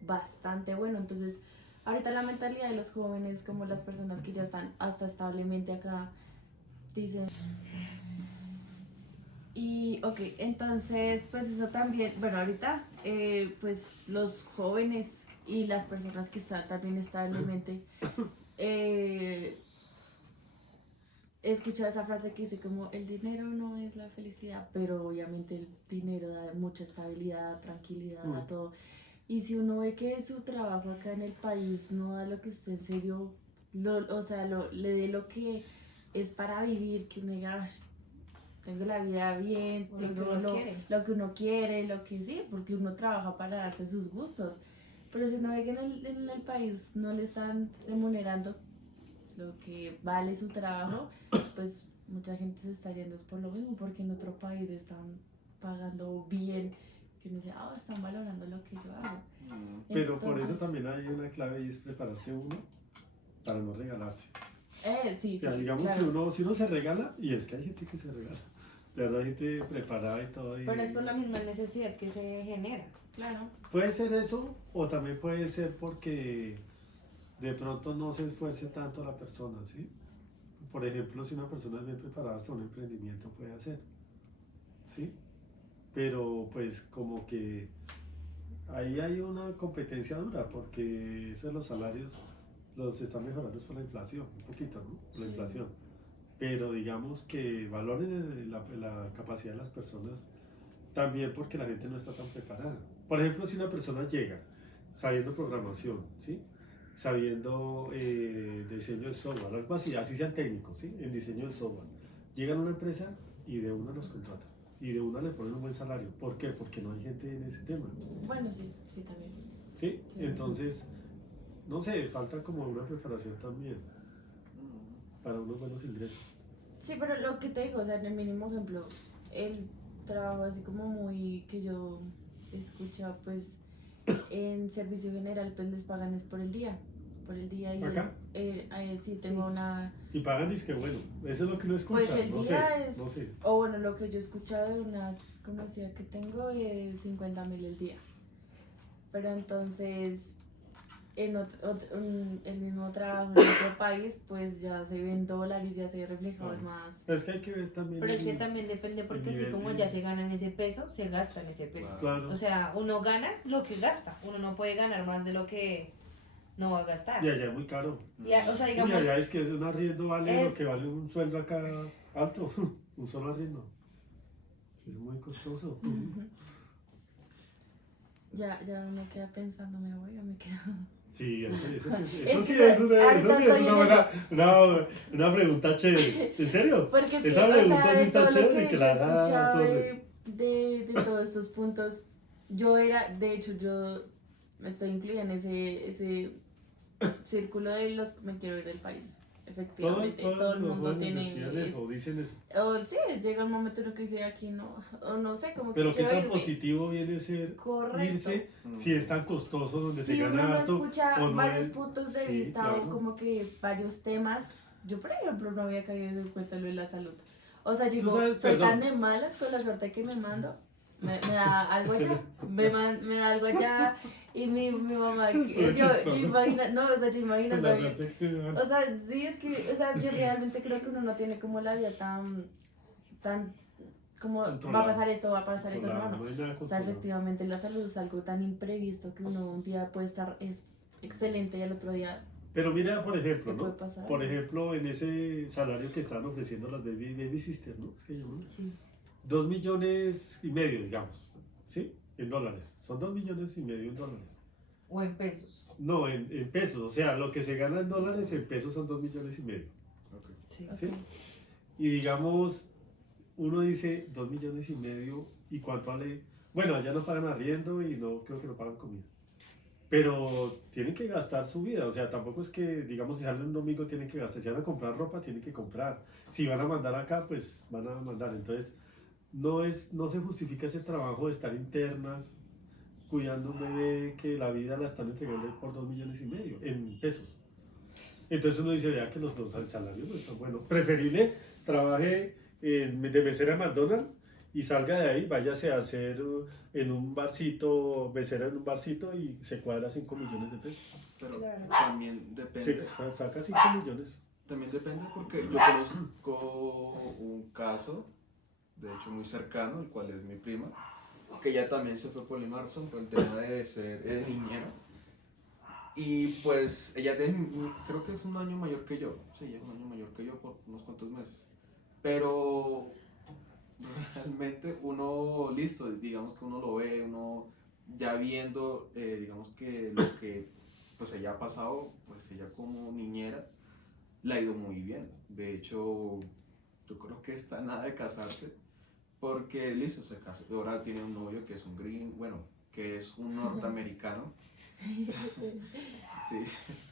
bastante bueno. Entonces, ahorita la mentalidad de los jóvenes, como las personas que ya están hasta establemente acá, dicen... Y, ok, entonces, pues eso también, bueno, ahorita, pues los jóvenes y las personas que están también establemente, he escuchado esa frase que dice como, el dinero no es la felicidad, pero obviamente el dinero da mucha estabilidad, tranquilidad, a todo. Y si uno ve que su trabajo acá en el país no da lo que usted en serio, le dé lo que es para vivir, que me diga, tengo la vida bien, O lo que tengo uno quiere. lo que uno quiere, lo que sí, porque uno trabaja para darse sus gustos. Pero si uno ve que en el país no le están remunerando lo que vale su trabajo, pues mucha gente se está yendo es por lo mismo, porque en otro país están pagando bien, que uno dice, ah, están valorando lo que yo hago. Pero por eso Entonces, también hay una clave y es prepararse uno para no regalarse. Sí, O sea, sí, digamos, claro. si uno se regala, y es que hay gente que se regala, de verdad, hay gente preparada y todo. Pero es por la misma necesidad que se genera. Claro. Puede ser eso, o también puede ser porque de pronto no se esfuerce tanto la persona, ¿sí? Por ejemplo, si una persona es bien preparada, hasta un emprendimiento puede hacer, ¿sí? Pero pues como que ahí hay una competencia dura, porque eso de los salarios los están mejorando por la inflación, un poquito, ¿no? La Sí. inflación. Pero digamos que valoren la capacidad de las personas también porque la gente no está tan preparada. Por ejemplo, si una persona llega sabiendo programación, ¿sí? Sabiendo diseño de software, algo así, así sean técnicos, ¿sí? En diseño de software. Llegan a una empresa y de una los contratan. Y de una le ponen un buen salario. ¿Por qué? Porque no hay gente en ese tema. Bueno, sí, sí, también. ¿Sí? Sí. Entonces, no sé, falta como una preparación también para unos buenos ingresos. Sí, pero lo que te digo, o sea, en el mínimo ejemplo, el trabajo así como muy que yo he escuchado, pues en servicio general, pues les pagan es por el día y ¿Acá? a él sí tengo Sí. una, Y pagan disque bueno. Eso es lo que uno escucha. pues el no día sé, es, no sé. o bueno, lo que yo he escuchado de una conocida que tengo, 50.000 el día, pero entonces el mismo trabajo en otro país, pues ya se ve en dólares, ya se ve reflejado Claro. más. Es que hay que ver también. Pero es que el- también depende porque el así nivel como de- ya se gana en ese peso, se gasta en ese peso. Claro. O sea, uno gana lo que gasta. Uno no puede ganar más de lo que no va a gastar. Y allá es muy caro. O sea, Uy, digamos, allá es que un arriendo vale lo es- que vale un sueldo acá alto. Un solo arriendo. Es muy costoso. Ya uno queda pensando, me voy o me quedo. Sí, eso sí, Es eso sí que es una, eso ahorita sí es estoy en una pregunta chévere. ¿En serio? Porque es que, Esa pregunta sí de está todo lo chévere, que yo la he haga escuchado Torres. de todos estos puntos, de hecho, yo me estoy incluida en ese círculo de los que me quiero ir del país. Efectivamente, todo Todos el los mundo jóvenes tiene. decían eso, dicen eso. O sí, llega un momento en el que dice aquí no, o no sé, como que Pero qué quiero tan irme. positivo viene a ser Correcto. irse si es tan costoso donde se Si uno gana no harto escucha o no varios es- puntos de sí, vista claro. o como que varios temas, yo por ejemplo no había caído en cuenta lo de la salud. O sea, yo digo, sabes, soy perdón. tan de malas con la suerte que me mando, me da algo allá, me da algo allá y mi mamá, Estuvo yo chistoso. imagino, no, o sea, yo imagino, La suerte que me dan. o sea, sí, es que, o sea, yo realmente creo que uno no tiene como la vida tan, como, va a Controlada. pasar esto, va a pasar eso, Controlado, no. no hay nada O sea, controlado. efectivamente la salud es algo tan imprevisto que uno un día puede estar es excelente y al otro día Pero mira, por ejemplo, te ¿no? puede pasar Por algo. ejemplo, en ese salario que están ofreciendo las baby sisters, ¿no? Es que llaman. Sí. 2,5 millones, digamos, ¿sí? En dólares. Son 2,5 millones en dólares. O en pesos. No, en pesos. O sea, lo que se gana en dólares en pesos son 2,5 millones. Ok. Sí. Ok. ¿Sí? Y digamos, uno dice 2,5 millones y cuánto vale. Bueno, allá no pagan arriendo y no creo que no pagan comida. Pero tienen que gastar su vida, o sea, tampoco es que, digamos, si salen un domingo tienen que gastar, si van a comprar ropa tienen que comprar, si van a mandar acá, pues van a mandar, entonces no se justifica ese trabajo de estar internas cuidando un bebé que la vida la están entregando por 2,5 millones en pesos. Entonces uno dice, vea que los salarios no están buenos, preferible trabaje de mesera en McDonald's y salga de ahí, váyase a hacer en un barcito, mesera en un barcito y se cuadra 5 millones de pesos. Pero Claro. también depende. Saca 5 millones. También depende porque yo conozco un caso, de hecho muy cercano, el cual es mi prima, que ella también se fue por Lima Arson por el tema de ser niñera. Y pues ella creo que es un año mayor que yo, sí, ella es un año mayor que yo por unos cuantos meses. Pero realmente uno, listo, digamos que uno lo ve, uno ya viendo, digamos que lo que pues ella ha pasado, pues ella como niñera, le ha ido muy bien. De hecho, yo creo que está nada de casarse, porque listo, se casó, ahora tiene un novio que es un bueno, que es un norteamericano. Sí,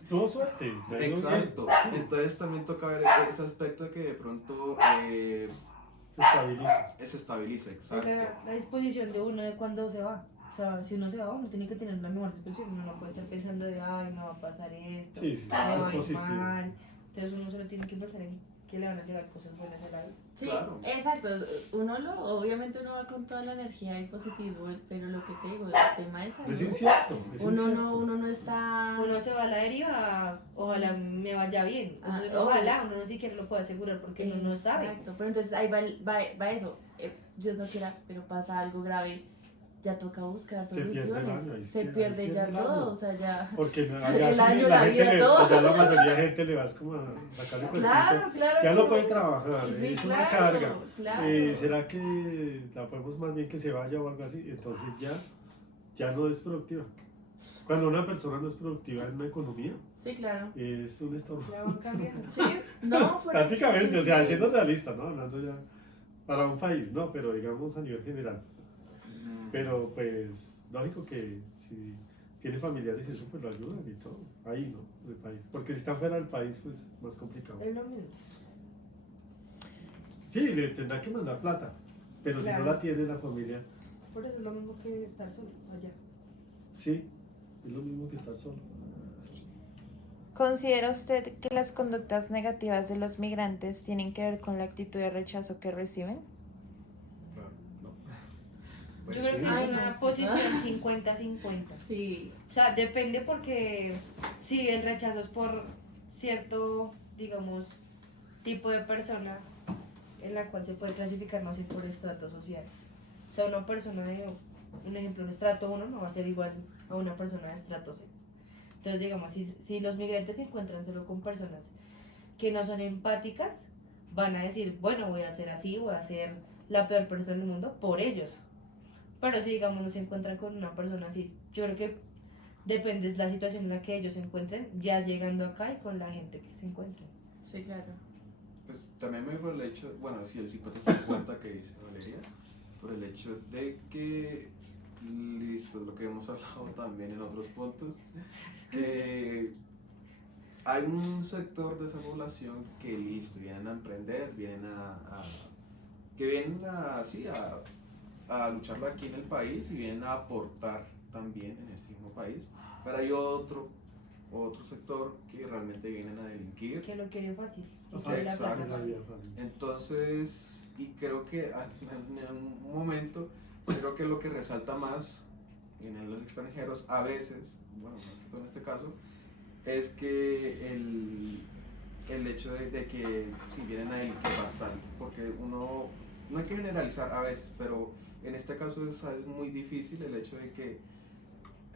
Tuvo suerte. le ha ido exacto. Entonces también toca ver ese aspecto de que de pronto bien, se estabiliza. se estabiliza, Es exacto. la disposición de uno de cuando se va. O sea, si uno se va, uno tiene que tener la mejor disposición. Uno no puede estar pensando de, ay, me va a pasar esto, Sí, sí, me va a ir positivo. mal. Entonces uno solo tiene que pensar en que le van a llegar cosas buenas a la vida. Sí, Claro. exacto. Obviamente uno va con toda la energía y positivo, pero lo que te digo, el tema de salud. Es incierto. Es Uno incierto. no, uno no está. Uno se va a la deriva, ojalá me vaya bien. Ah, Ojalá, uno no siquiera lo puede asegurar porque uno no sabe. Exacto, pero entonces ahí va eso. Dios no quiera, pero pasa algo grave. Ya toca buscar Se pierde el soluciones. año, ahí Se sí, pierde ahí ya pierde el todo, año. o sea, ya. Porque El allá sí, año, la gente vida, todo. allá la mayoría de gente le vas como a sacarle cuentito. Claro. Ya no puede trabajar, Sí, es una claro, carga. claro. ¿Será que la podemos más bien que se vaya o algo así? Entonces ya no es productiva. Cuando una persona no es productiva en una economía, Sí, claro. es un estorbo. La van cambiando. Sí, no, fuera de Prácticamente, chistes, o sea, sí. siendo realista, ¿no? Hablando ya para un país, ¿no? Pero digamos a nivel general. Pero pues, lógico que si tiene familiares y eso, pues lo ayudan y todo. Ahí, ¿no? En el país. Porque si está fuera del país, pues más complicado. Es lo mismo. Sí, le tendrá que mandar plata. Pero si Claro. no la tiene la familia, Por eso es lo mismo que estar solo allá. sí, es lo mismo que estar solo. ¿Considera usted que las conductas negativas de los migrantes tienen que ver con la actitud de rechazo que reciben? Claro, ¿no? Pues Yo creo que sí. es Ay, una no, posición 50-50. Sí, O sea, depende porque si el rechazo es por cierto, digamos, tipo de persona en la cual se puede clasificar más bien por estrato social. O sea, una persona de, un ejemplo, un estrato 1 no va a ser igual a una persona de estrato 6. Entonces, digamos, si los migrantes se encuentran solo con personas que no son empáticas, van a decir, bueno, voy a ser así, voy a ser la peor persona del mundo por ellos. Pero si, digamos, no se encuentran con una persona así, yo creo que depende de la situación en la que ellos se encuentren, ya llegando acá y con la gente que se encuentren. sí, claro. Pues también me por el hecho, bueno, sí, el 50-50 que dice Valeria, por el hecho de que, listo, lo que hemos hablado también en otros puntos, que hay un sector de esa población que, listo, vienen a emprender, que vienen a lucharlo aquí en el país y vienen a aportar también en ese mismo país, pero hay otro sector que realmente vienen a delinquir. Que lo quieren fácil. Lo que la fácil, plata la fácil. vida fácil. Entonces, y creo que en un momento, creo que lo que resalta más en los extranjeros a veces, bueno, más que todo en este caso, es que el hecho de que si vienen a delinquir bastante, porque uno, no hay que generalizar a veces, pero en este caso es muy difícil el hecho de que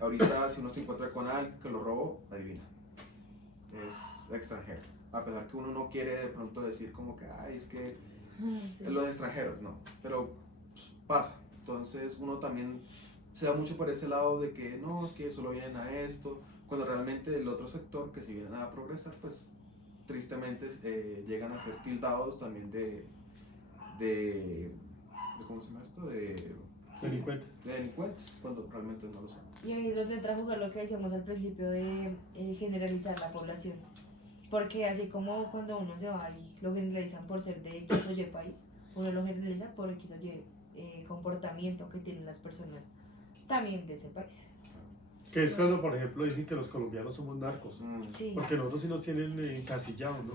ahorita si uno se encuentra con alguien que lo robó, adivina, es extranjero. A pesar que uno no quiere de pronto decir como que, ay, es que los extranjeros, no, pero pues, pasa. Entonces uno también se da mucho por ese lado de que no, es que solo vienen a esto, cuando realmente el otro sector que si vienen a progresar, pues tristemente llegan a ser tildados también de ¿cómo se llama esto? Delincuentes. De delincuentes, cuando realmente no lo son. Y ahí es donde entra a jugar lo que decíamos al principio de generalizar la población. Porque así como cuando uno se va y lo generalizan por ser de X o Y país, uno lo generaliza por X o Y comportamiento que tienen las personas también de ese país. Que es cuando, por ejemplo, dicen que los colombianos somos narcos. Sí. Porque nosotros sí nos tienen encasillados, ¿no?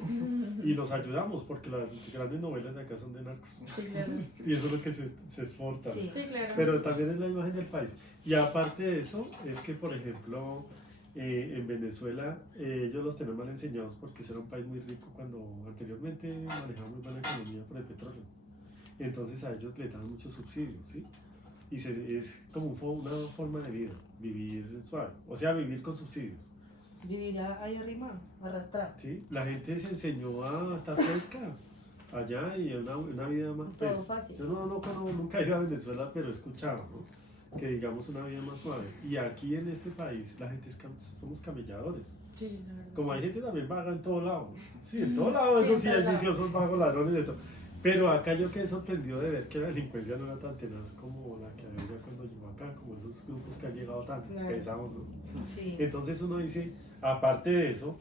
Y nos ayudamos porque las grandes novelas de acá son de narcos. Sí, claro. Y eso es lo que se exporta. Sí. Sí, claro. Pero también es la imagen del país. Y aparte de eso, es que, por ejemplo, en Venezuela ellos los tienen mal enseñados porque ese era un país muy rico cuando anteriormente manejaba muy buena economía por el petróleo. Entonces a ellos les dan muchos subsidios, ¿sí? Y es como una forma de vida, vivir suave, o sea, vivir con subsidios, Vivir ahí arriba, arrastrado. ¿sí? La gente se enseñó a estar fresca allá y una vida más, Todo fácil. yo nunca he ido a Venezuela, pero he escuchado, ¿no? Que digamos una vida más suave. Y aquí en este país la gente somos camelladores. Sí, la verdad. Como hay gente también vaga en todo lado, ¿no? Sí, en todo lado, eso sí, en hay todo lado. viciosos, vagos, ladrones, de todo. Pero acá yo quedé sorprendido de ver que la delincuencia no era tan tenaz como la que había cuando llegó acá, como esos grupos que han llegado tan Claro. pesados, ¿no? Sí. Entonces uno dice, aparte de eso,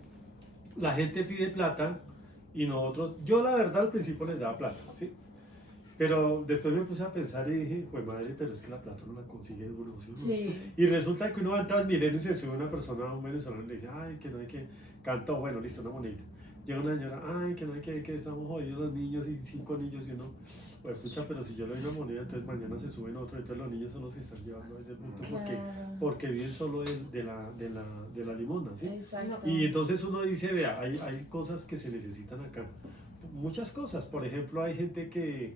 la gente pide plata y nosotros, yo la verdad al principio les daba plata, ¿sí? Pero después me puse a pensar y dije, pues madre, pero es que la plata no la consigue uno, ¿sí? Sí. Y resulta que uno va a Transmilenio y se sube una persona, un venezolano, y le dice, ay, que no hay que, cantó, bueno, listo, una monedita. Llega una señora, ay, que no hay que estamos jodidos los niños y 5 niños y uno, pues pucha, pero si yo le doy una moneda, entonces mañana se suben otro, entonces los niños son los que están llevando a ese punto Claro. porque viven solo de la limosna, ¿sí? Exacto. Y entonces uno dice, vea, hay cosas que se necesitan acá. Muchas cosas. Por ejemplo, hay gente que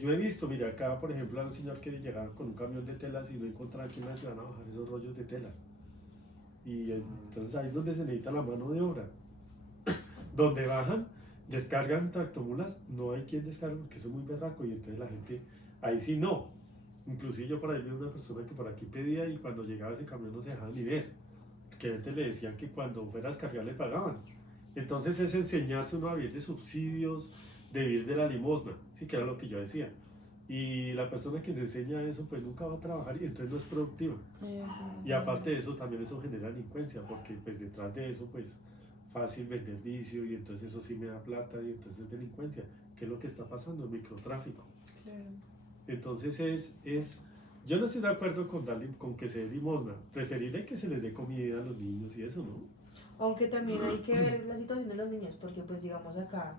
yo he visto, mira, acá, por ejemplo, al señor que llegaba con un camión de telas y no encontraba quién le iban a bajar esos rollos de telas. Y entonces ahí es donde se necesita la mano de obra. Donde bajan, descargan tractomulas, no hay quien descargue porque eso es muy berraco y entonces la gente, ahí sí no. Inclusive yo por ahí vi una persona que por aquí pedía y cuando llegaba ese camión no se dejaba ni ver. Que antes le decían que cuando fuera a descargar le pagaban. Entonces es enseñarse uno a vivir de subsidios, de vivir de la limosna, sí, que era lo que yo decía. Y la persona que se enseña eso pues nunca va a trabajar y entonces no es productiva. Y aparte de eso también eso genera delincuencia porque pues detrás de eso pues fácil vender vicio y entonces eso sí me da plata y entonces es delincuencia. ¿Qué es lo que está pasando? El microtráfico. Claro. Entonces yo no estoy de acuerdo con que se dé limosna. Preferible que se les dé comida a los niños y eso, ¿no? Aunque también hay que ver la situación de los niños, porque pues digamos acá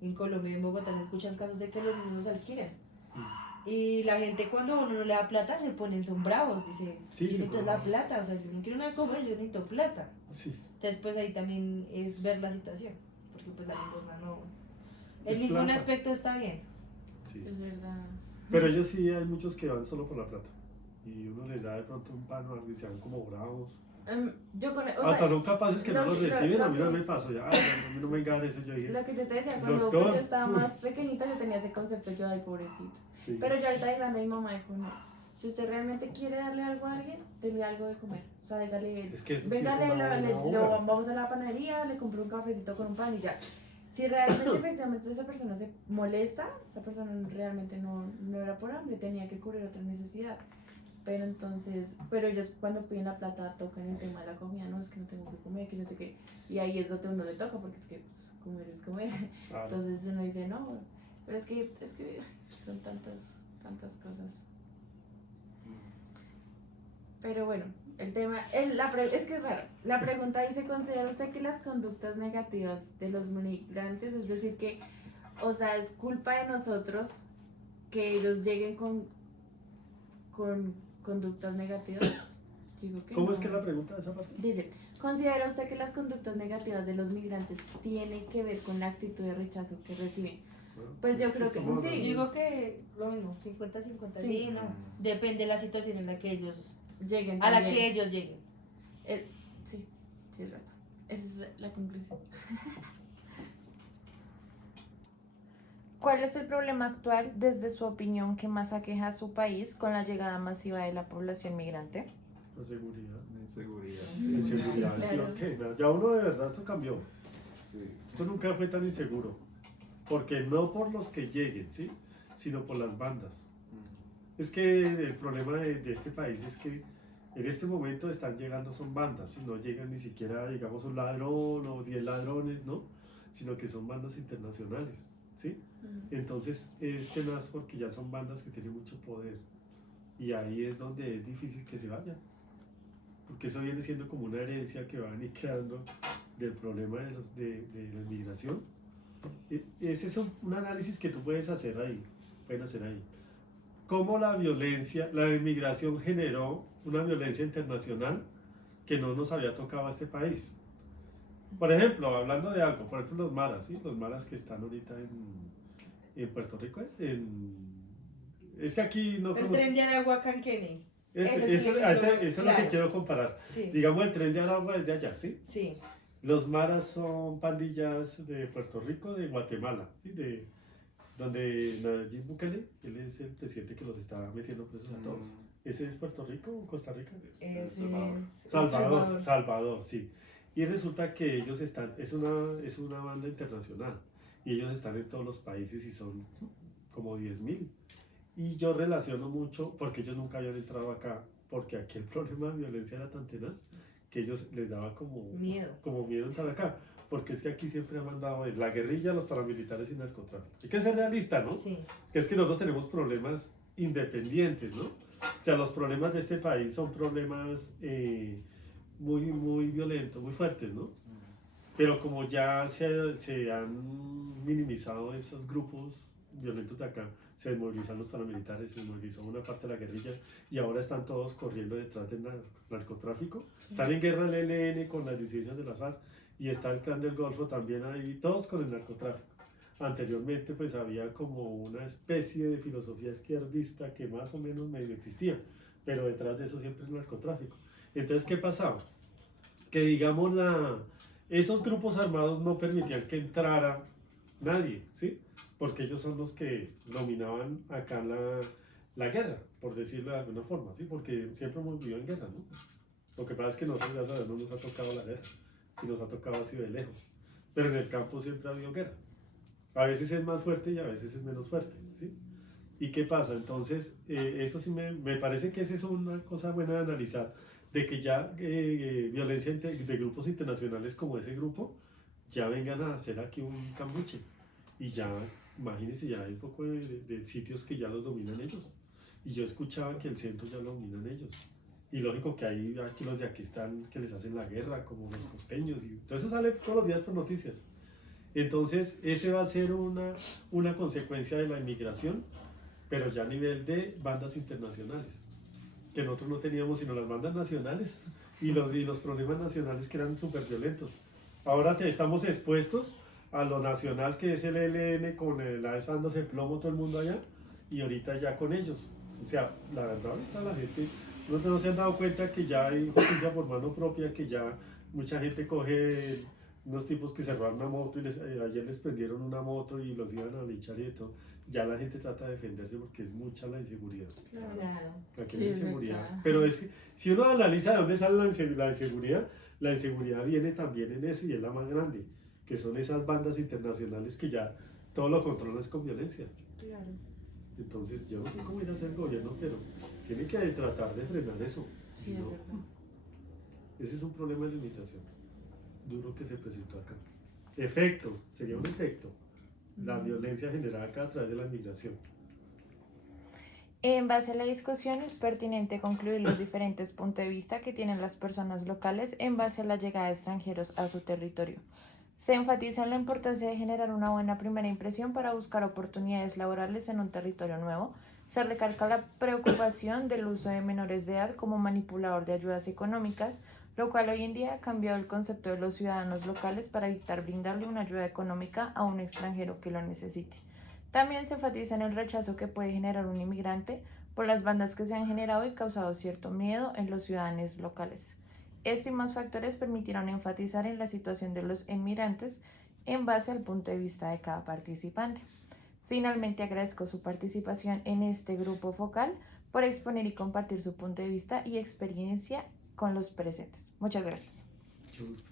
en Colombia y en Bogotá se escuchan casos de que los niños se alquilan. Y la gente cuando a uno no le da plata se ponen, son bravos, dice, Sí, yo sí, necesito la plata, o sea, yo no quiero nada de comer, yo necesito plata. Sí. Entonces pues ahí también es ver la situación, porque pues la limosna no, Es en ningún plata. aspecto está bien. Sí. Es verdad. Pero ellos sí hay muchos que van solo por la plata. Y uno les da de pronto un pan o algo y se van como bravos. Yo con, o Hasta sea, son capaces que no lo- los lo- reciben, lo a mí no que- me pasó ya, ay, a mí no me engañan eso, yo dije, lo que yo te decía, cuando Doctor. pues, yo estaba más pequeñita, yo tenía ese concepto yo, ay, pobrecito. sí. Pero yo ahorita de grande, mi mamá dijo, no, si usted realmente quiere darle algo a alguien, denle algo de comer. O sea, dígale, Es que eso sí venga, es una buena obra. vamos a la panadería, le compro un cafecito con un pan y ya. Si realmente, efectivamente, esa persona se molesta, esa persona realmente no era por hambre, tenía que cubrir otra necesidad. Pero entonces, pero ellos cuando piden la plata tocan el tema de la comida, no, es que no tengo que comer, que no sé qué. Y ahí es donde uno le toca, porque es que pues, comer es comer. Claro. Entonces uno dice, no, pero es que son tantas cosas. Pero bueno, el tema, es que es raro. La pregunta dice, ¿considera usted que las conductas negativas de los migrantes, es decir, que, o sea, es culpa de nosotros que ellos lleguen con conductas negativas? Digo que ¿Cómo no. es que la pregunta de esa parte? Dice, ¿considera usted que las conductas negativas de los migrantes tienen que ver con la actitud de rechazo que reciben? Bueno, Pues yo creo que estamos sí. Yo hablando- digo que lo mismo, 50-50, Sí. sí, no. Depende de la situación en la que ellos, Lleguen a la también. que ellos lleguen. Sí, es verdad. Esa es la conclusión. ¿Cuál es el problema actual, desde su opinión, que más aqueja a su país con la llegada masiva de la población migrante? La seguridad. La inseguridad. La inseguridad, sí, Claro. ok, ya uno de verdad esto cambió. Sí. Esto nunca fue tan inseguro. Porque no por los que lleguen, ¿sí? Sino por las bandas. Es que el problema de este país es que en este momento están llegando son bandas, y no llegan ni siquiera, digamos, un ladrón o 10 ladrones, ¿no? Sino que son bandas internacionales, ¿sí? Entonces es tenaz porque ya son bandas que tienen mucho poder y ahí es donde es difícil que se vayan, porque eso viene siendo como una herencia que van y quedando del problema de la inmigración. Ese es un análisis que tú puedes hacer ahí, pueden hacer ahí. Cómo la violencia, la inmigración generó una violencia internacional que no nos había tocado a este país. Por ejemplo, hablando de algo, por ejemplo los maras, ¿sí? Los maras que están ahorita en Puerto Rico, es que aquí no El conozco- tren de Aragua Canquene. eso, ese sí eso- lo eso- conozco, eso es lo que claro. quiero comparar. Sí, Digamos, el tren de Aragua es de allá, ¿sí? sí. Los maras son pandillas de Puerto Rico, de Guatemala, ¿sí? Donde Nayib Bukele, él es el presidente que los está metiendo presos a todos. ¿Ese es Puerto Rico o Costa Rica? Ese Salvador. es Salvador, sí. Y resulta que ellos están, es una banda internacional. y ellos están en todos los países y son como 10.000. Y yo relaciono mucho, porque ellos nunca habían entrado acá, porque aquí el problema de violencia era tan tenaz que ellos les daba como miedo entrar acá, porque es que aquí siempre ha mandado la guerrilla, los paramilitares y narcotráfico. Hay que ser realista, ¿no? Sí. Que es que nosotros tenemos problemas independientes, ¿no? O sea, los problemas de este país son problemas muy violentos, muy fuertes, ¿no? Pero como ya se han minimizado esos grupos violentos de acá, se desmovilizaron los paramilitares, se desmovilizó una parte de la guerrilla y ahora están todos corriendo detrás del narcotráfico. Están en guerra el ELN con las disidencias de la FARC y está el Clan del Golfo también ahí, todos con el narcotráfico. Anteriormente pues había como una especie de filosofía izquierdista que más o menos medio existía, pero detrás de eso siempre el narcotráfico. Entonces, ¿qué pasaba? Que digamos esos grupos armados no permitían que entrara nadie, ¿sí? Porque ellos son los que dominaban acá la guerra, por decirlo de alguna forma, ¿sí? Porque siempre hemos vivido en guerra, ¿no? Lo que pasa es que nosotros ya sabemos, no nos ha tocado la guerra, si nos ha tocado así de lejos, pero en el campo siempre ha habido guerra. A veces es más fuerte y a veces es menos fuerte, ¿sí? ¿Y qué pasa? Entonces, eso sí me parece que esa es una cosa buena de analizar, de que ya violencia de grupos internacionales como ese grupo ya vengan a hacer aquí un cambuche. Y ya, imagínense, ya hay un poco de sitios que ya los dominan ellos. Y yo escuchaba que el centro ya lo dominan ellos. Y lógico que hay aquí los de aquí están que les hacen la guerra, como los costeños. Y todo eso sale todos los días por noticias. Entonces, ese va a ser una consecuencia de la inmigración, pero ya a nivel de bandas internacionales, que nosotros no teníamos sino las bandas nacionales y los problemas nacionales que eran súper violentos. Ahora estamos expuestos a lo nacional que es el ELN con la vez dándose plomo todo el mundo allá y ahorita ya con ellos. O sea, la verdad ahorita la gente, no se han dado cuenta que ya hay justicia por mano propia, que ya mucha gente coge unos tipos que se robaron una moto y ayer les prendieron una moto y los iban a linchar y todo. Ya la gente trata de defenderse porque es mucha la inseguridad. Claro. Aquí Sí, hay es inseguridad. verdad. Pero es que si uno analiza de dónde sale la inseguridad viene también en eso y es la más grande, que son esas bandas internacionales que ya todo lo controlan es con violencia. Claro. Entonces yo no sé cómo ir a hacer el gobierno, pero tiene que tratar de frenar eso. Sí, Si es no, verdad. ese es un problema de la inmigración duro que se presentó acá. Efecto, sería un efecto. La violencia generada acá a través de la inmigración. En base a la discusión, es pertinente concluir los diferentes puntos de vista que tienen las personas locales en base a la llegada de extranjeros a su territorio. Se enfatiza en la importancia de generar una buena primera impresión para buscar oportunidades laborales en un territorio nuevo. Se recalca la preocupación del uso de menores de edad como manipulador de ayudas económicas, lo cual hoy en día ha cambiado el concepto de los ciudadanos locales para evitar brindarle una ayuda económica a un extranjero que lo necesite. También se enfatiza en el rechazo que puede generar un inmigrante por las bandas que se han generado y causado cierto miedo en los ciudadanos locales. Esto y más factores permitieron enfatizar en la situación de los inmigrantes en base al punto de vista de cada participante. Finalmente agradezco su participación en este grupo focal por exponer y compartir su punto de vista y experiencia con los presentes. Muchas gracias. Mucho gusto.